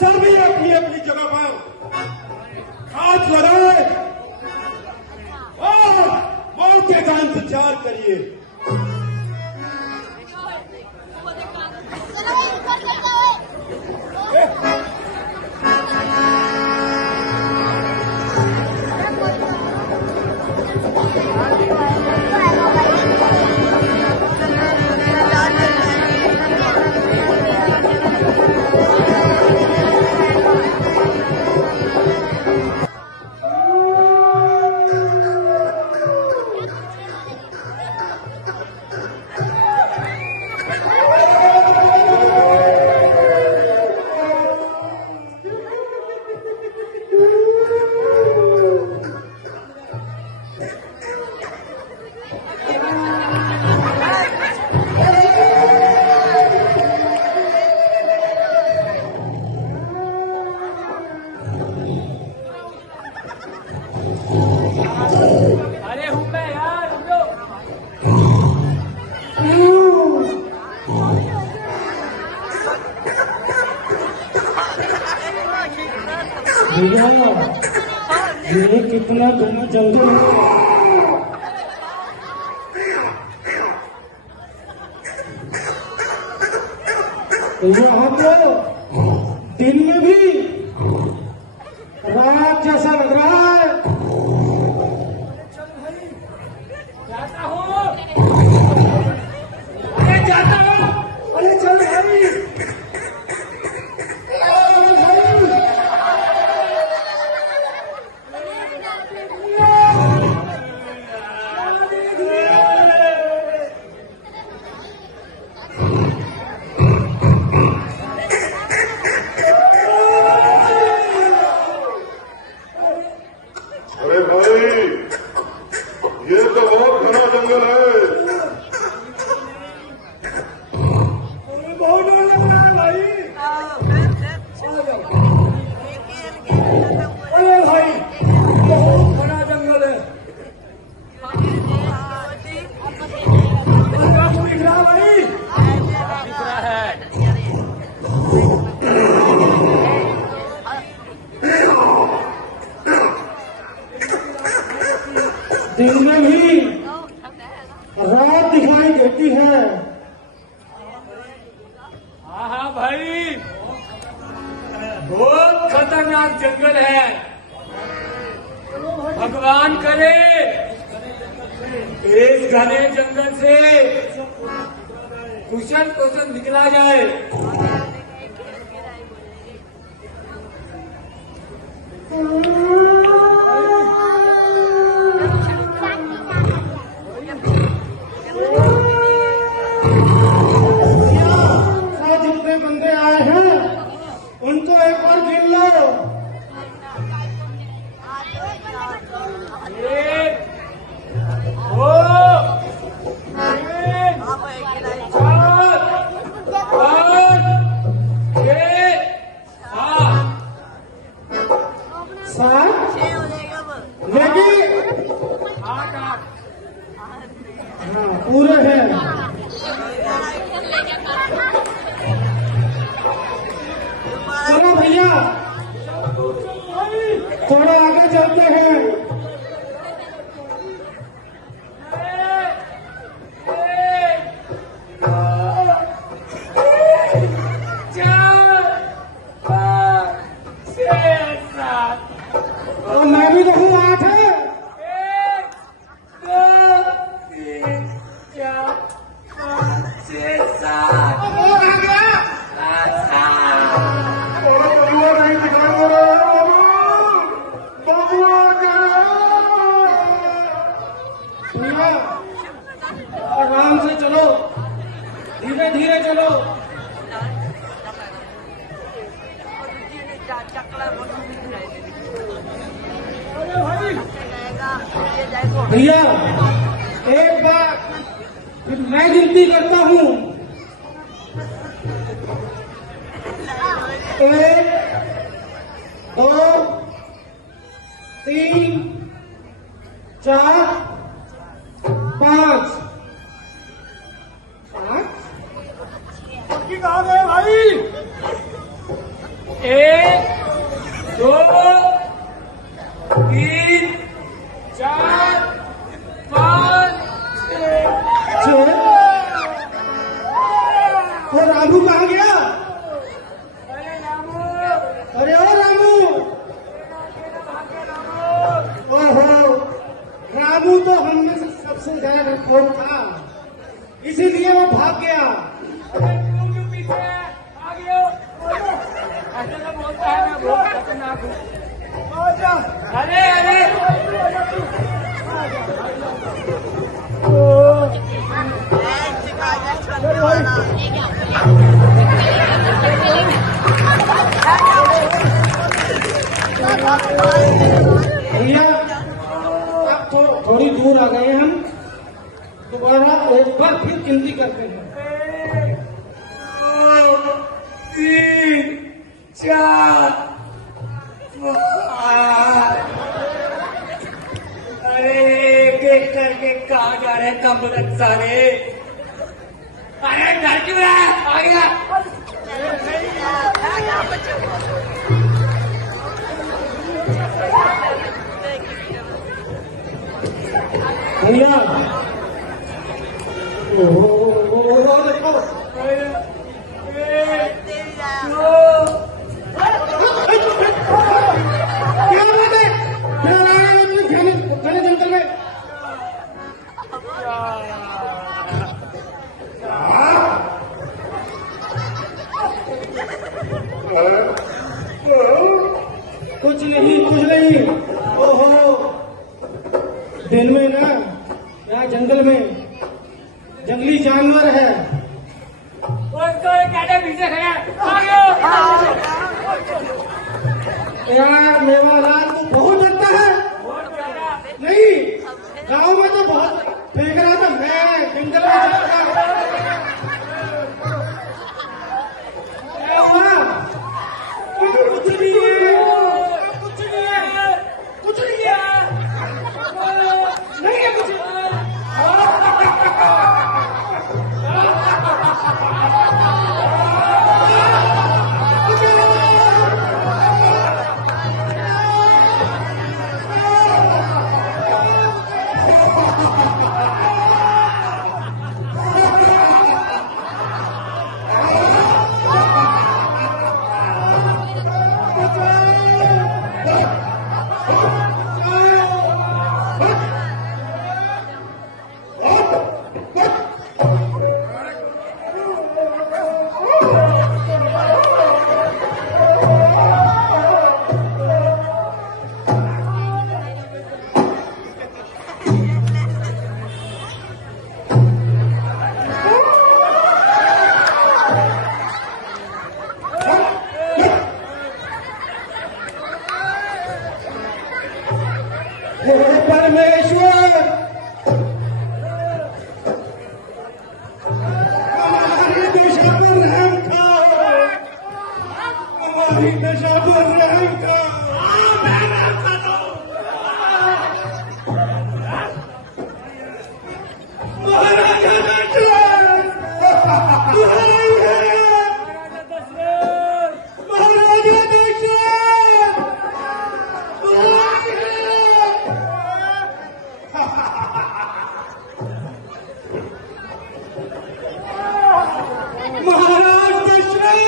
सभी अपनी अपनी जगह पर हाथ लगाए और मौके का इंतजार करिए। ये कितना घना जंगल है। यहाँ तो दिन में भी रात जैसा लग रहा है। जाता हूँ, अरे जाता हूँ, अरे चल भाई, अरे भाई। अरे भाई, ये तो बहुत घना जंगल है। बहुत डर लग रहा है भाई। अरे भाई, बहुत बड़ा जंगल है। और क्या दिख रहा भाई? दिख रहा है। दिन में भी रात दिखाई देती है। हाँ हाँ भाई, बहुत खतरनाक जंगल है। भगवान करे इस घने जंगल से कुशल कुशल निकला जाए। जितने बंदे आए हैं उनको एक बार गिन लो। एक, दो, तीन, चार, पाँच, छह, सात लेगी। आठ, आठ। हाँ पूरे हैं। चलो भैया थोड़ा आगे चलते हैं। और मैं भी रहूँ 8 है। और आ गया। और बबुआ नहीं दिखाई दे रहा है। बबुआ भैया आराम से चलो, धीरे धीरे चलो। भैया एक बार फिर मैं गिनती करता हूँ। 1, 2, 3, 4, 5। कहाँ गए भाई? 1, 2, 3, 4, 5, 6। वो रामू कहाँ गया? अरे रामू, अरे ओ रामू, ओहो रामू तो हम में से सबसे ज्यादा डरपोक था, इसीलिए वो भाग गया। अरे तुम जो पीछे आ गए हो, ऐसे तो बोलता है मैं बहुत खतरनाक हूँ। अरे अरे भैया अब थोड़ी दूर आ गए हम, दोबारा एक बार फिर गिनती करते हैं। 1, 2, 3, 4, 5। अरे एक एक करके कहाँ जा रहे हैं कम रख सारे? अरे डर क्यों रहा है? आ गया। भैया देखो क्या बात है, घने जंगल में कुछ नहीं। ओहो, दिन में ना यहाँ जंगल में जंगली जानवर है। यार मेवालाल तो बहुत डरता है। नहीं, गांव में तो बहुत फेंक रहा था, मैं जंगल में जाता। क्या हुआ? कुछ नहीं है। नहीं है कुछ। परमेश्वर हमारी दशा पर रहम खाओ, हमारी दशा पर रहम खाओ। महाराजा दशरथ दुहाई है, महाराजा दशरथ दुहाई है। महाराज दशरथ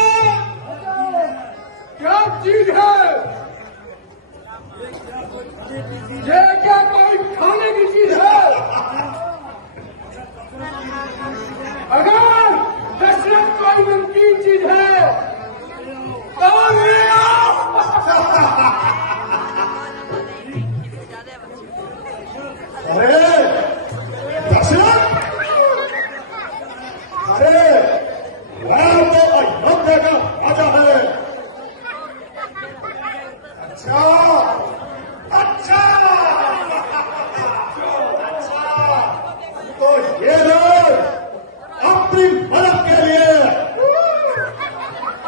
क्या चीज है ये? क्या कोई खाने की चीज है? अगर दशरथ कोई नमकीन चीज है तो ले आओ। अरे दशरथ, अरे राम तो अयोध्या का राजा है। अच्छा अच्छा अच्छा, तो ये लोग अपनी मदद के लिए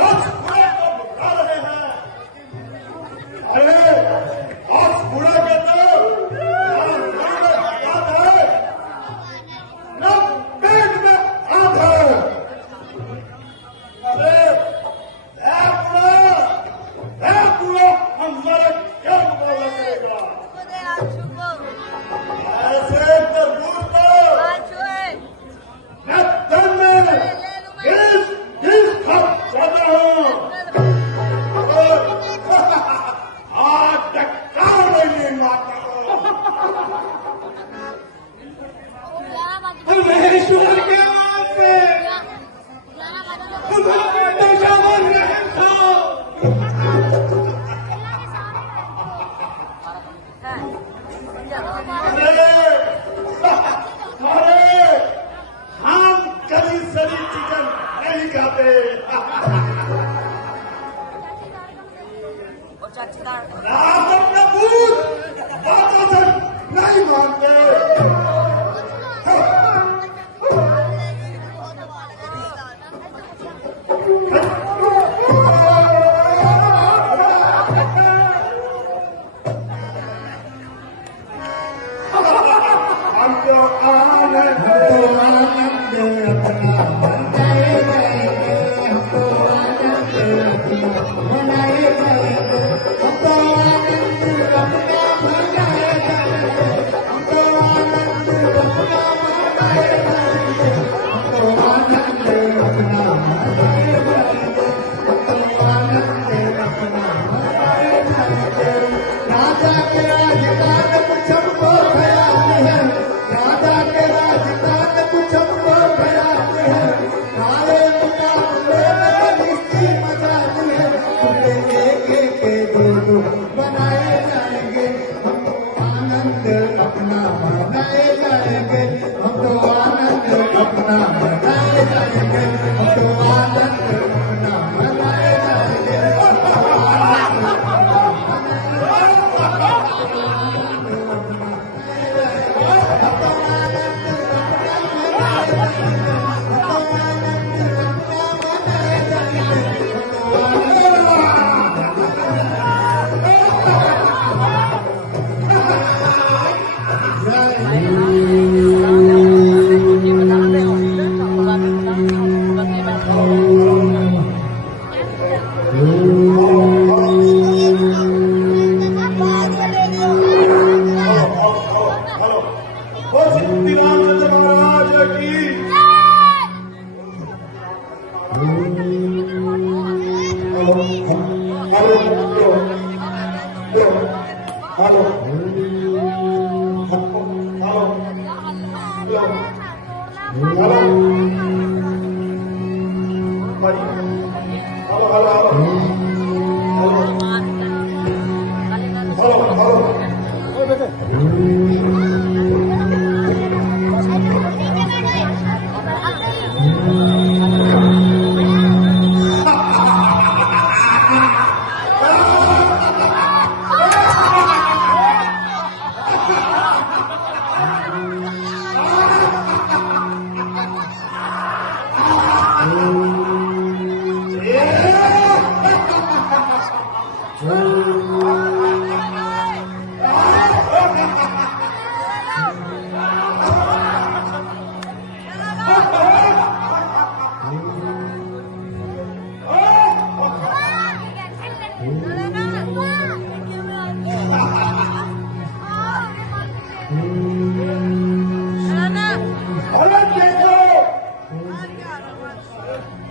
उस बुढ़े को बुला रहे हैं। अरे उस बुढ़े के तो पेट में आग है। अरे पूरा हमारे क्या मुकाबला करेगा? ऐसे तरबूज को मैं दम में इस खप जाता हूँ। आज टक्कर नहीं मारता हूँ। महेश्वर के नाम पे हमारे दशा पर रहम खाओ। अरे हम कभी सड़ी चिकन नहीं खाते। राम अपना भूत बातों से नहीं मानते। हमको आनंद अपना मनाए जाएंगे, हमको आनंद अपना मनाए जाएंगे, हमको आनंद अपना मनाए जाएंगे, हमको आनंद अरे देखो,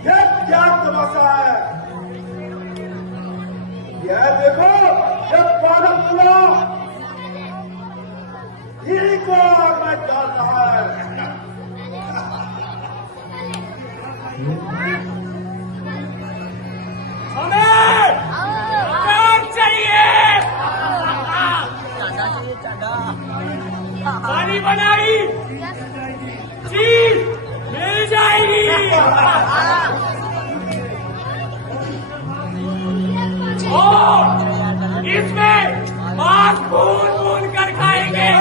ये क्या तमाशा है? यह देखो, ये पागल बुला यही को आग में डाल रहा है। हमें काम चाहिए, पानी बनाई चीज मिल जाएगी। और इसमें मांस भून कर खाएंगे।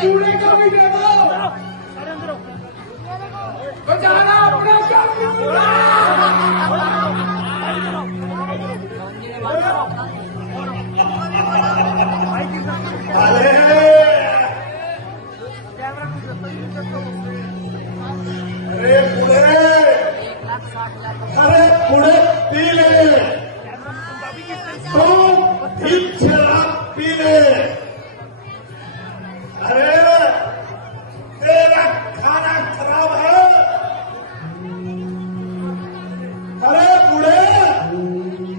चूड़े का भी दे दो, बचाना अपना अरे पुणे पी ले तो ठीक शराब पी ले। अरे तेरा खाना खराब है। अरे पुणे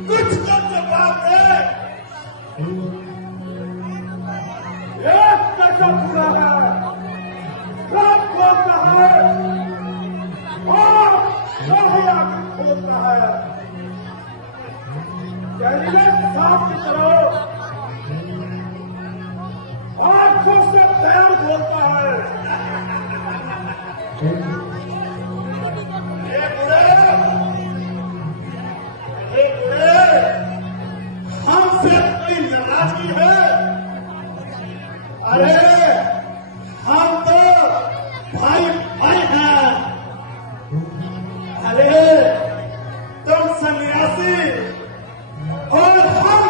कुछ तो जवाब दे। एक पैसा पूरा है, रात खोलता है और बढ़िया खोलता है। कहने साफ करो, आंखों से पैर खोलता है। ये बुढ़े हमसे कोई नाराजगी है? अरे हम तो भाई भाई हैं। अरे तुम सन्यासी और हम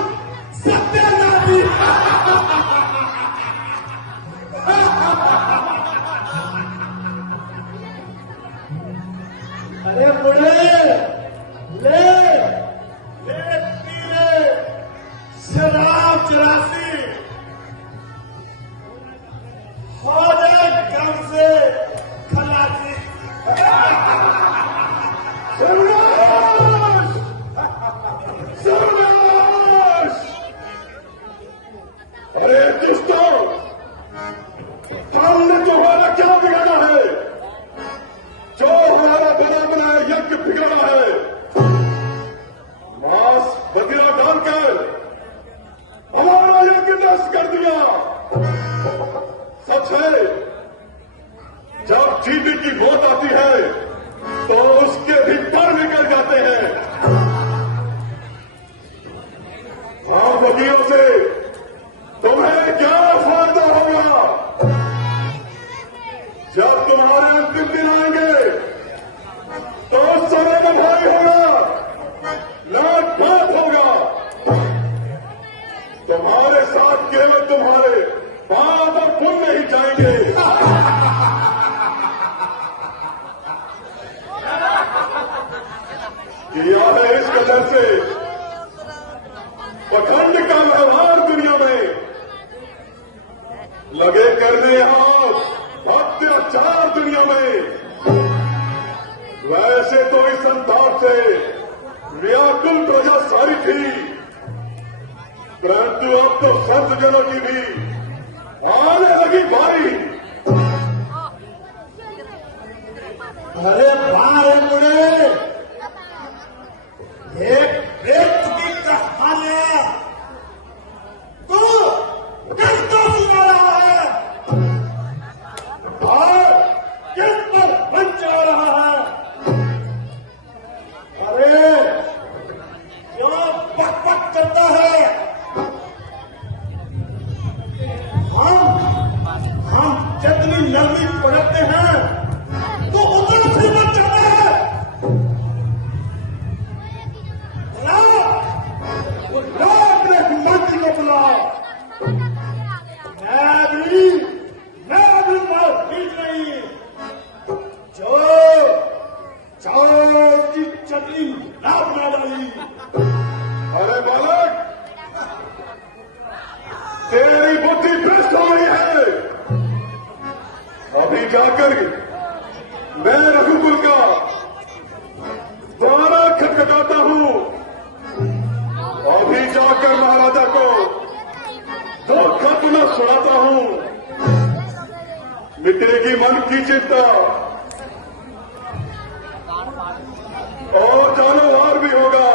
सत्यानाशी। अरे बुढ़े ले ले पी ले शराब चरासी, हो जाए कम से खलासी। सर्वनाश सर्वनाश। अरे दोस्तों, हमने तुम्हारा क्या बिगाड़ा है? जो हमारा बना बनाया यज्ञ बिगाड़ा है। मांस बदिया डालकर हमारा यज्ञ नष्ट कर दिया। सच है, जब जीने की मौत आती है तो उसके भी पर निकल जाते हैं। हाँ, बदियों से तुम्हें क्या फायदा होगा? जब तुम्हारे अंतिम दिन आएंगे तो उस समय में भाई होगा, लाट बात होगा। तुम्हारे साथ केवल तुम्हारे बाप और पुण्य ही जाएंगे। किया है इस कदर से थी, परंतु अब तो संत जनों की भी आने लगी बारी। अरे भाई मुड़े, एक बेचुकी कहानी है, तू किसको सुना रहा है और किस पर बन जा रहा है? अरे क्यों पक पक करता है? हम जितनी नरमी पढ़ते हैं तो उतना फिर बच जाता है। मंत्री को बुलाओ। मैं भी बात ठीक नहीं, जो चावल की चटनी ना बना डाली। अरे बालक, तेरी बुद्धि भ्रष्ट हो गई है। अभी जाकर मैं रघुकुल का द्वारा खटखटाता हूं। अभी जाकर महाराजा को दो खत में सुनाता हूं। मिटेगी मन की चिंता और जानवर भी होगा,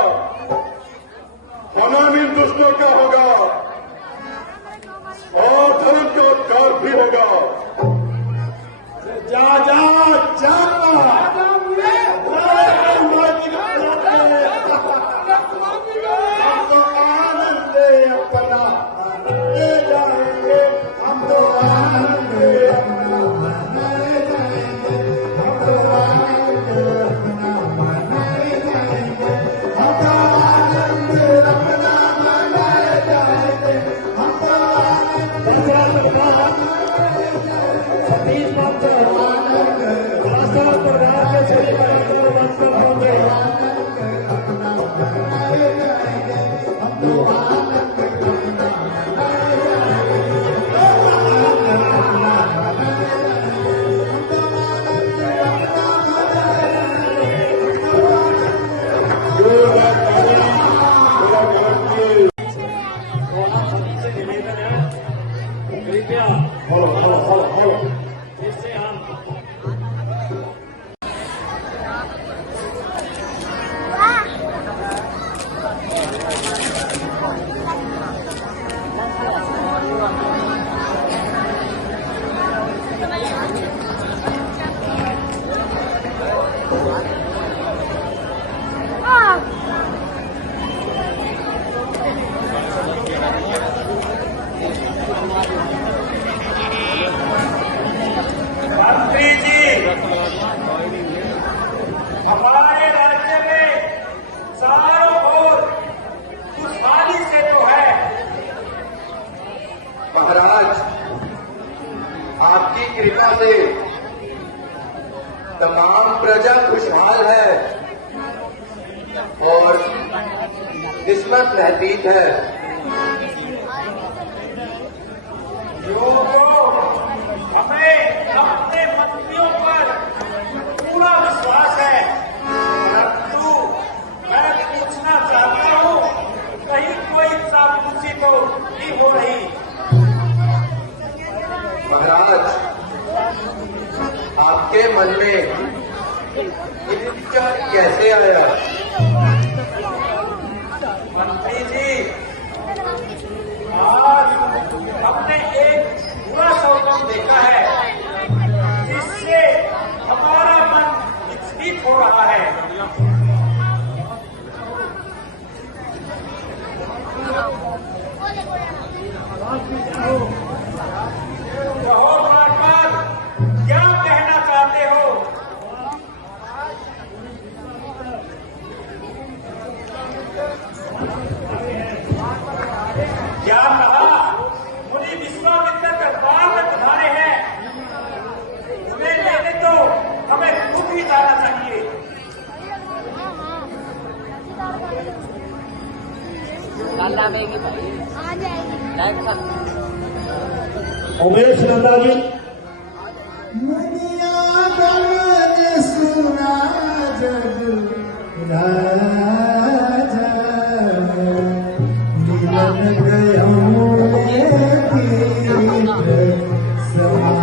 हनामीन दुष्टों का होगा और धर्म का उद्धार भी होगा। जा जा जा हम तो आनंद अपना ले जाएंगे, हम तो आनंद अपना मनाए जाएंगे, हम तो आनंद अपना मनाए जाएंगे, हम तो आनंद अपना मनाए जाएंगे, हम तो आनंद मंत्री जी, हमारे राज्य में चारों ओर खुशहाली से तो है। महाराज, आपकी कृपा से तमाम प्रजा खुशहाल है और किस्मत महतीत है। हमें अपने मंत्रियों पर पूरा विश्वास है, परंतु मैं पूछना चाहता हूं, कहीं कोई चापलूसी तो नहीं हो रही? महाराज, आपके मन में ये विचार कैसे आया? मंत्री जी, आज हमने एक बुरा सौगंध देखा है जिससे हमारा मन विचलित हो रहा है। कहो महाराज, क्या कहना चाहते हो? क्या कहा? मुनि विश्वामित्र दरबार में पधारे हैं, उन्हें लेने तो हमें खुद ही जाना चाहिए। उमेश नंदा जी, मनिया गज सुना जग राजा बन गया हूँ ये तीर समा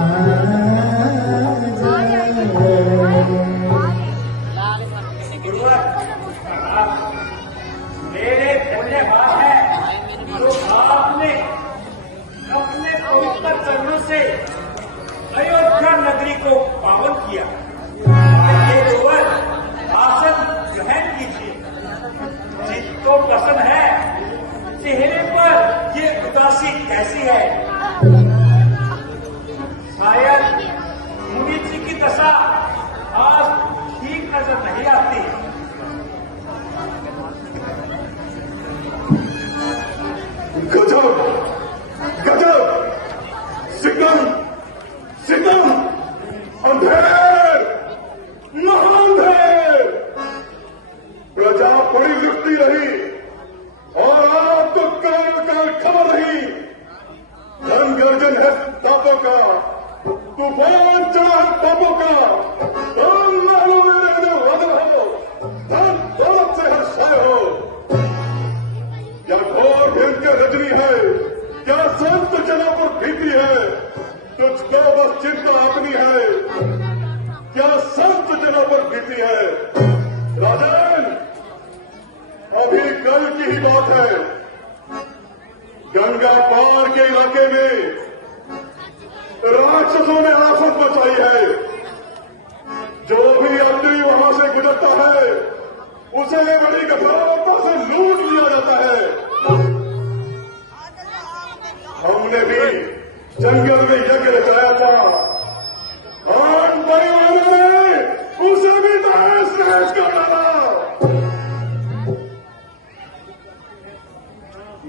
मेरे धन्यवाद है जो आपने अपने पवित्र चरणों से अयोध्या नगरी को पावन किया। ये केवल आसन ग्रहण कीजिए। जिसको पसंद है चेहरे पर ये उदासी कैसी है? शायद मुनि जी की दशा आज ठीक नजर नहीं आती। गजब गजब, सितम सितम, अंधेर महाअंधेर। प्रजा बड़ी लुटती रही और आप तो काल खबर रही। धन गर्जन है तापों का, तूफान चढ़ा है पापों का। धन महलों में रहने वाले हो, धन दौलत से हर्षाए हो। क्या घोर भयंकर रजनी है, क्या संत जनों को भीती है, तुझको बस चिंता अपनी है। क्या संत जनों पर भीती है? राजन, अभी कल की ही बात है। गंगा पार के इलाके में राक्षसों ने आफत मचाई है। जो भी यात्री वहां से गुजरता है उसे बड़ी कठोरता से लूट लिया जाता है। हमने भी जंगल में यज्ञ रचाया था, और परिवारों ने उसे भी तहस नहस कर डाला।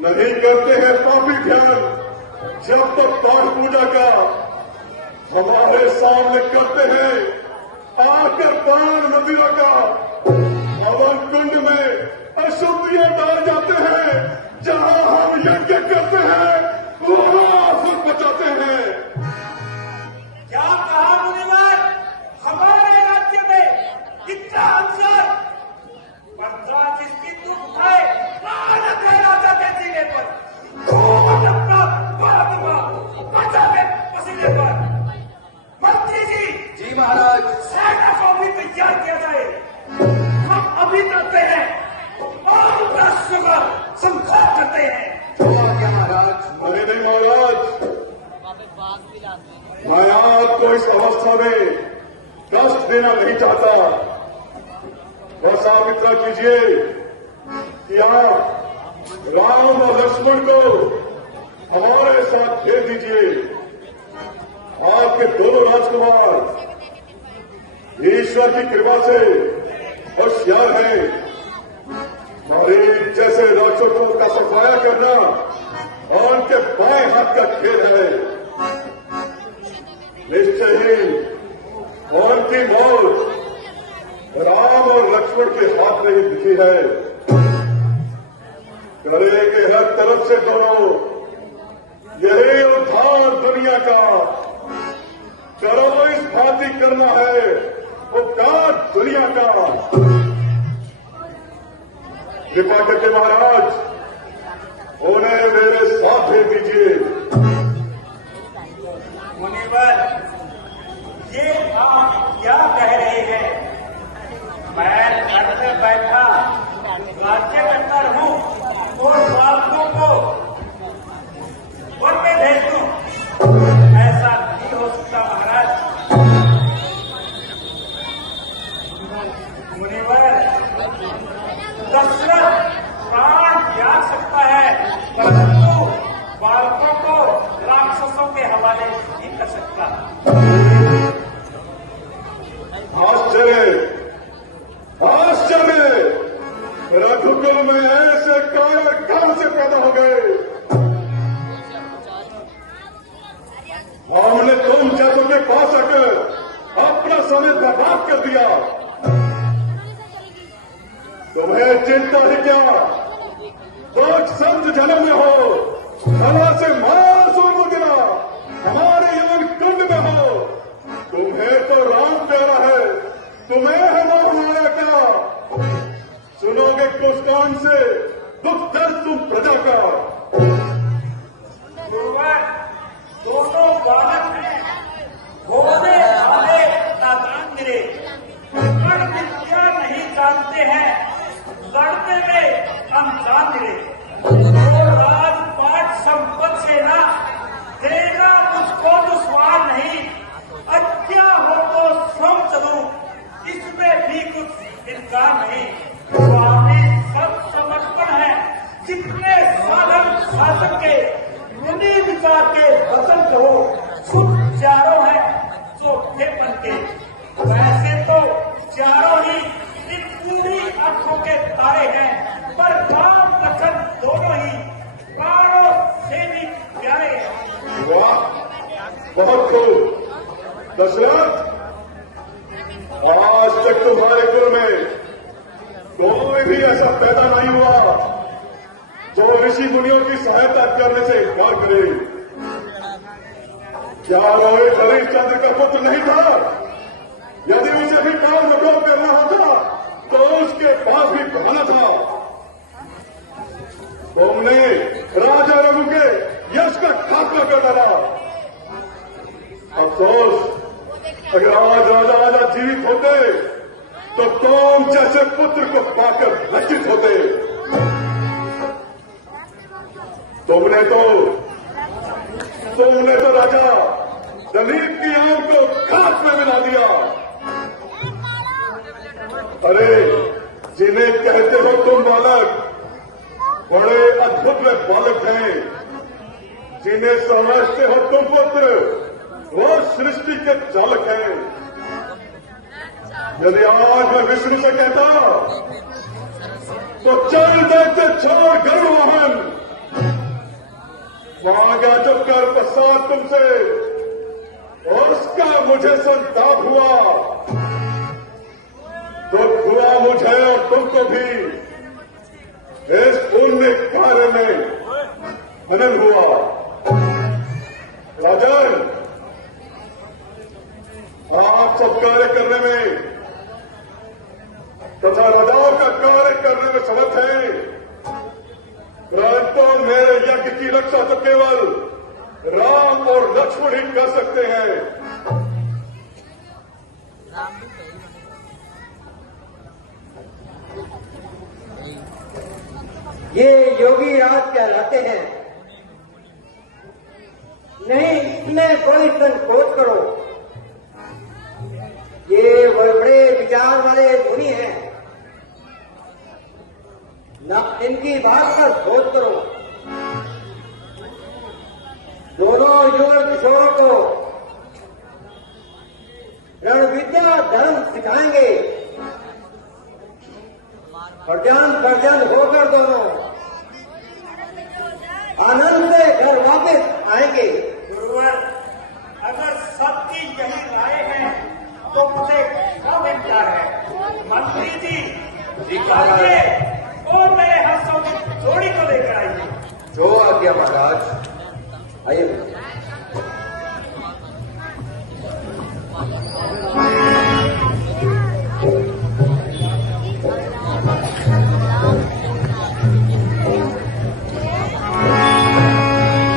नहीं करते हैं पापी ध्यान जब तक पाठ पूजा का हमारे सामने करते हैं आकर पान मदिरा का। हवन कुंड में अशुद्धियां डाल जाते हैं, जहां हम यज्ञ करते हैं वहां आफत बचाते हैं। क्या कहा मुनिवर? हमारे राज्य में कितना अवसर, पंद्रा जिसकी दुख उठाए आनंद है राजा के जीने पर, खून अपना बहादुर राजा के पसीने पर। मंत्री जी, जी महाराज। सेना को भी तैयार किया जाए। हम अभी करते हैं और राष्ट्र का संघार करते हैं। क्या महाराज? अरे नहीं महाराज, मैं आपको इस अवस्था में कष्ट देना नहीं चाहता। बस आप इतना कीजिए कि आप राम और लक्ष्मण को हमारे साथ भेज दीजिए। आपके दोनों राजकुमार ईश्वर की कृपा से होशियार हैं। हमारे जैसे राक्षसों का सफाया करना और उनके बाएं हाथ का खेल है। निश्चय ही उनकी मौत राम और लक्ष्मण के हाथ में ही दिखी है। करेंगे हर तरफ से दोनों, यही उद्धार दुनिया का। करो इस भांति करना है उपकार दुनिया का। कृपा करके महाराज उन्हें मेरे साथ भेज दीजिए। मुनिवर, ये आप क्या कह रहे हैं? मैं घर में बैठा राज्य करता रहूं और बालकों को वन में भेज दूं? ऐसा नहीं हो सकता महाराज। मुनिवर, दशरथ प्राण त्याग सकता है, परंतु बालकों को राक्षसों के हवाले नहीं कर सकता। आश्चर्य आश्चर्य, रघुकुल में ऐसे कायर कहां से पैदा हो गए? हमने तुम जैसों के पास आकर अपना समय बर्बाद कर दिया। तुम्हें चिंता है क्या? कुछ संत जन्म में हो, हवा से मासूम गिरा हमारे यमन कुंड में हो। तुम्हें तो राम प्यारा है, तुम्हें है मोह माया क्या? सुनोगे कुछ कान से दुख दर्द तुम प्रजा का। मांगे तो राजपाट संपत्ति से ना देना मुझको दुश्वार नहीं। अच्छा हो तो समझ लूं, इसमें भी कुछ इनकार नहीं। स्वामी सब समर्पण है, जितने साधन शासन के मुनि विचार के वचन कहो, खुद चारों है चौथे पन के। वैसे तो चारों ही इन पूरी आंखों के तारे हैं, पर काम वचन दोनों ही प्राणों से भी प्यारे हैं। वाह, बहुत खूब दशरथ, आज तक तुम्हारे कुल में कोई भी ऐसा पैदा नहीं हुआ जो ऋषि मुनियों की सहायता करने से इनकार करे। क्या रोहित हरिश्चंद्र का पुत्र नहीं था? यदि उसे भी काल मटोल करना होता तो उसके पास भी बहाना था। तुमने राजा रघु के यश का खात्मा कर डाला। अफसोस, अगर आज राजा जीवित होते तो तुम जैसे पुत्र को पाकर लज्जित होते। तुमने तो राजा दलीप की आंख को खाक में मिला दिया। अरे, जिन्हें कहते हो तुम बालक, बड़े अद्भुत में बालक हैं। जिन्हें समझते हो तुम पुत्र, वो सृष्टि के चालक हैं। यदि आज मैं विष्णु से कहता तो चल दैत्य छोड़ गरुड़ वाहन, मांगा जब कर पश्चात तुमसे, उसका मुझे संताप हुआ। दुख हुआ मुझे और तुमको भी। इस पुण्य कार्य में हनन हुआ। राजन, आप सब कार्य करने में तथा राजाओं का कार्य करने में समर्थ हैं, परंतु मेरे यज्ञ की रक्षा तो केवल राम और लक्ष्मण ही कर सकते हैं। ये योगी राज कहलाते हैं। नहीं, इसमें कोई संकोच करो। ये बड़े विचार वाले मुनि हैं, न इनकी बात पर सोच करो। दोनों युवक किशोरों को रणविद्या धर्म सिखाएंगे। परजन होकर दोनों आनंद से घर वापस आएंगे। गुरुवर, अगर सबकी यही राय है तो मुझे कब इनकार है। मंत्री जी निकालिए और मेरे हाथों की जोड़ी को लेकर आइए। जो आज्ञा महाराज, आइए।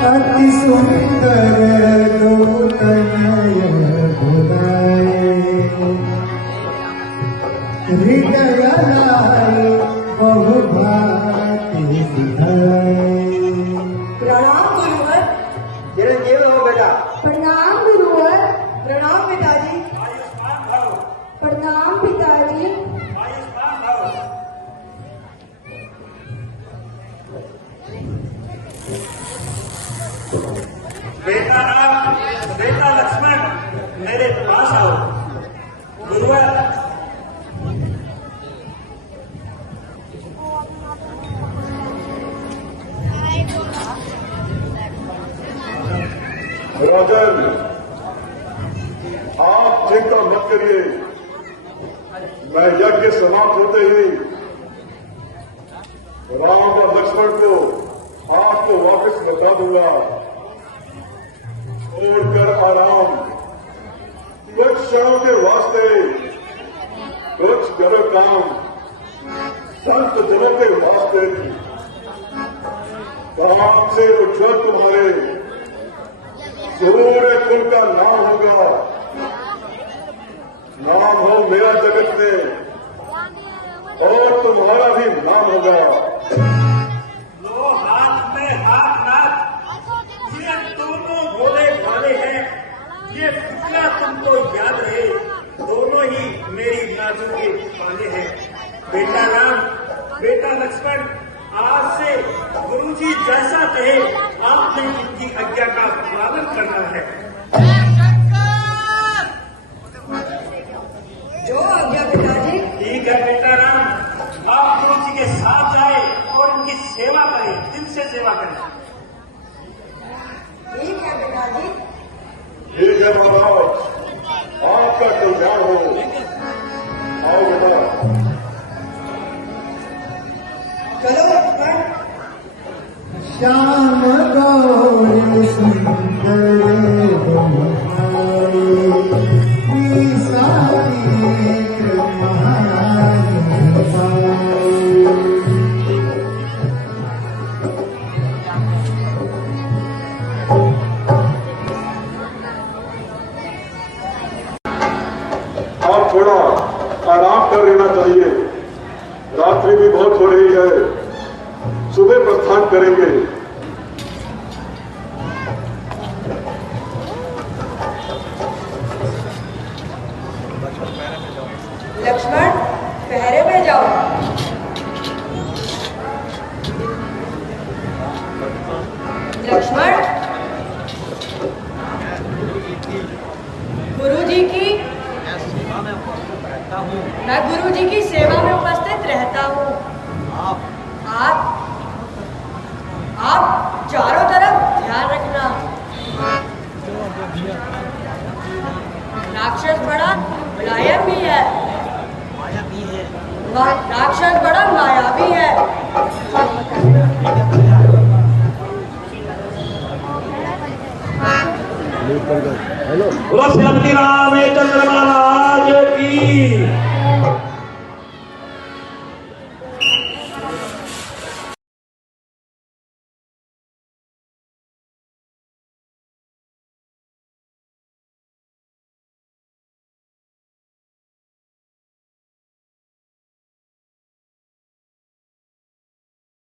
अति सुंदर लोकनय बुलाए, हृदय लाए बहु भांति सिधाए। प्रणाम गुरुवर। चिरंजीव हो बेटा। प्रणाम गुरुवर। प्रणाम पिताजी। आयुष्मान भव। प्रणाम पिताजी। आयुष्मान भव। बेटा राम, बेटा लक्ष्मण, मेरे पास आओ। गुरुवर, राजन, आप चिंता मत करिए। मैं यज्ञ समाप्त होते ही राम और लक्ष्मण को आपको वापस बता दूंगा। छोड़कर आराम, कुछ क्षणों के वास्ते, कुछ करो काम, संत जनों के वास्ते। काम से उज्जवल तुम्हारे पूरे कुल का नाम होगा। नाम हो मेरा जगत में और तुम्हारा भी नाम होगा। सेवा करें। ठीक है पिताजी। ठीक है महाराज, आपका कल्याण हो। आओ बेटा। चलो लक्ष्मण। श्याम गौर सुंदर आप थोड़ा आराम कर लेना चाहिए, रात्रि भी बहुत हो रही है, सुबह प्रस्थान करेंगे। लक्ष्मण पहरे में जाओ। लक्ष्मण गुरुजी की मैं गुरुजी की सेवा में उपस्थित रहता हूँ। आप चारों तरफ ध्यान रखना। राक्षस बड़ा मुलायम भी है, राक्षस बड़ा मायावी है। बोलो श्री रामचंद्र महाराज की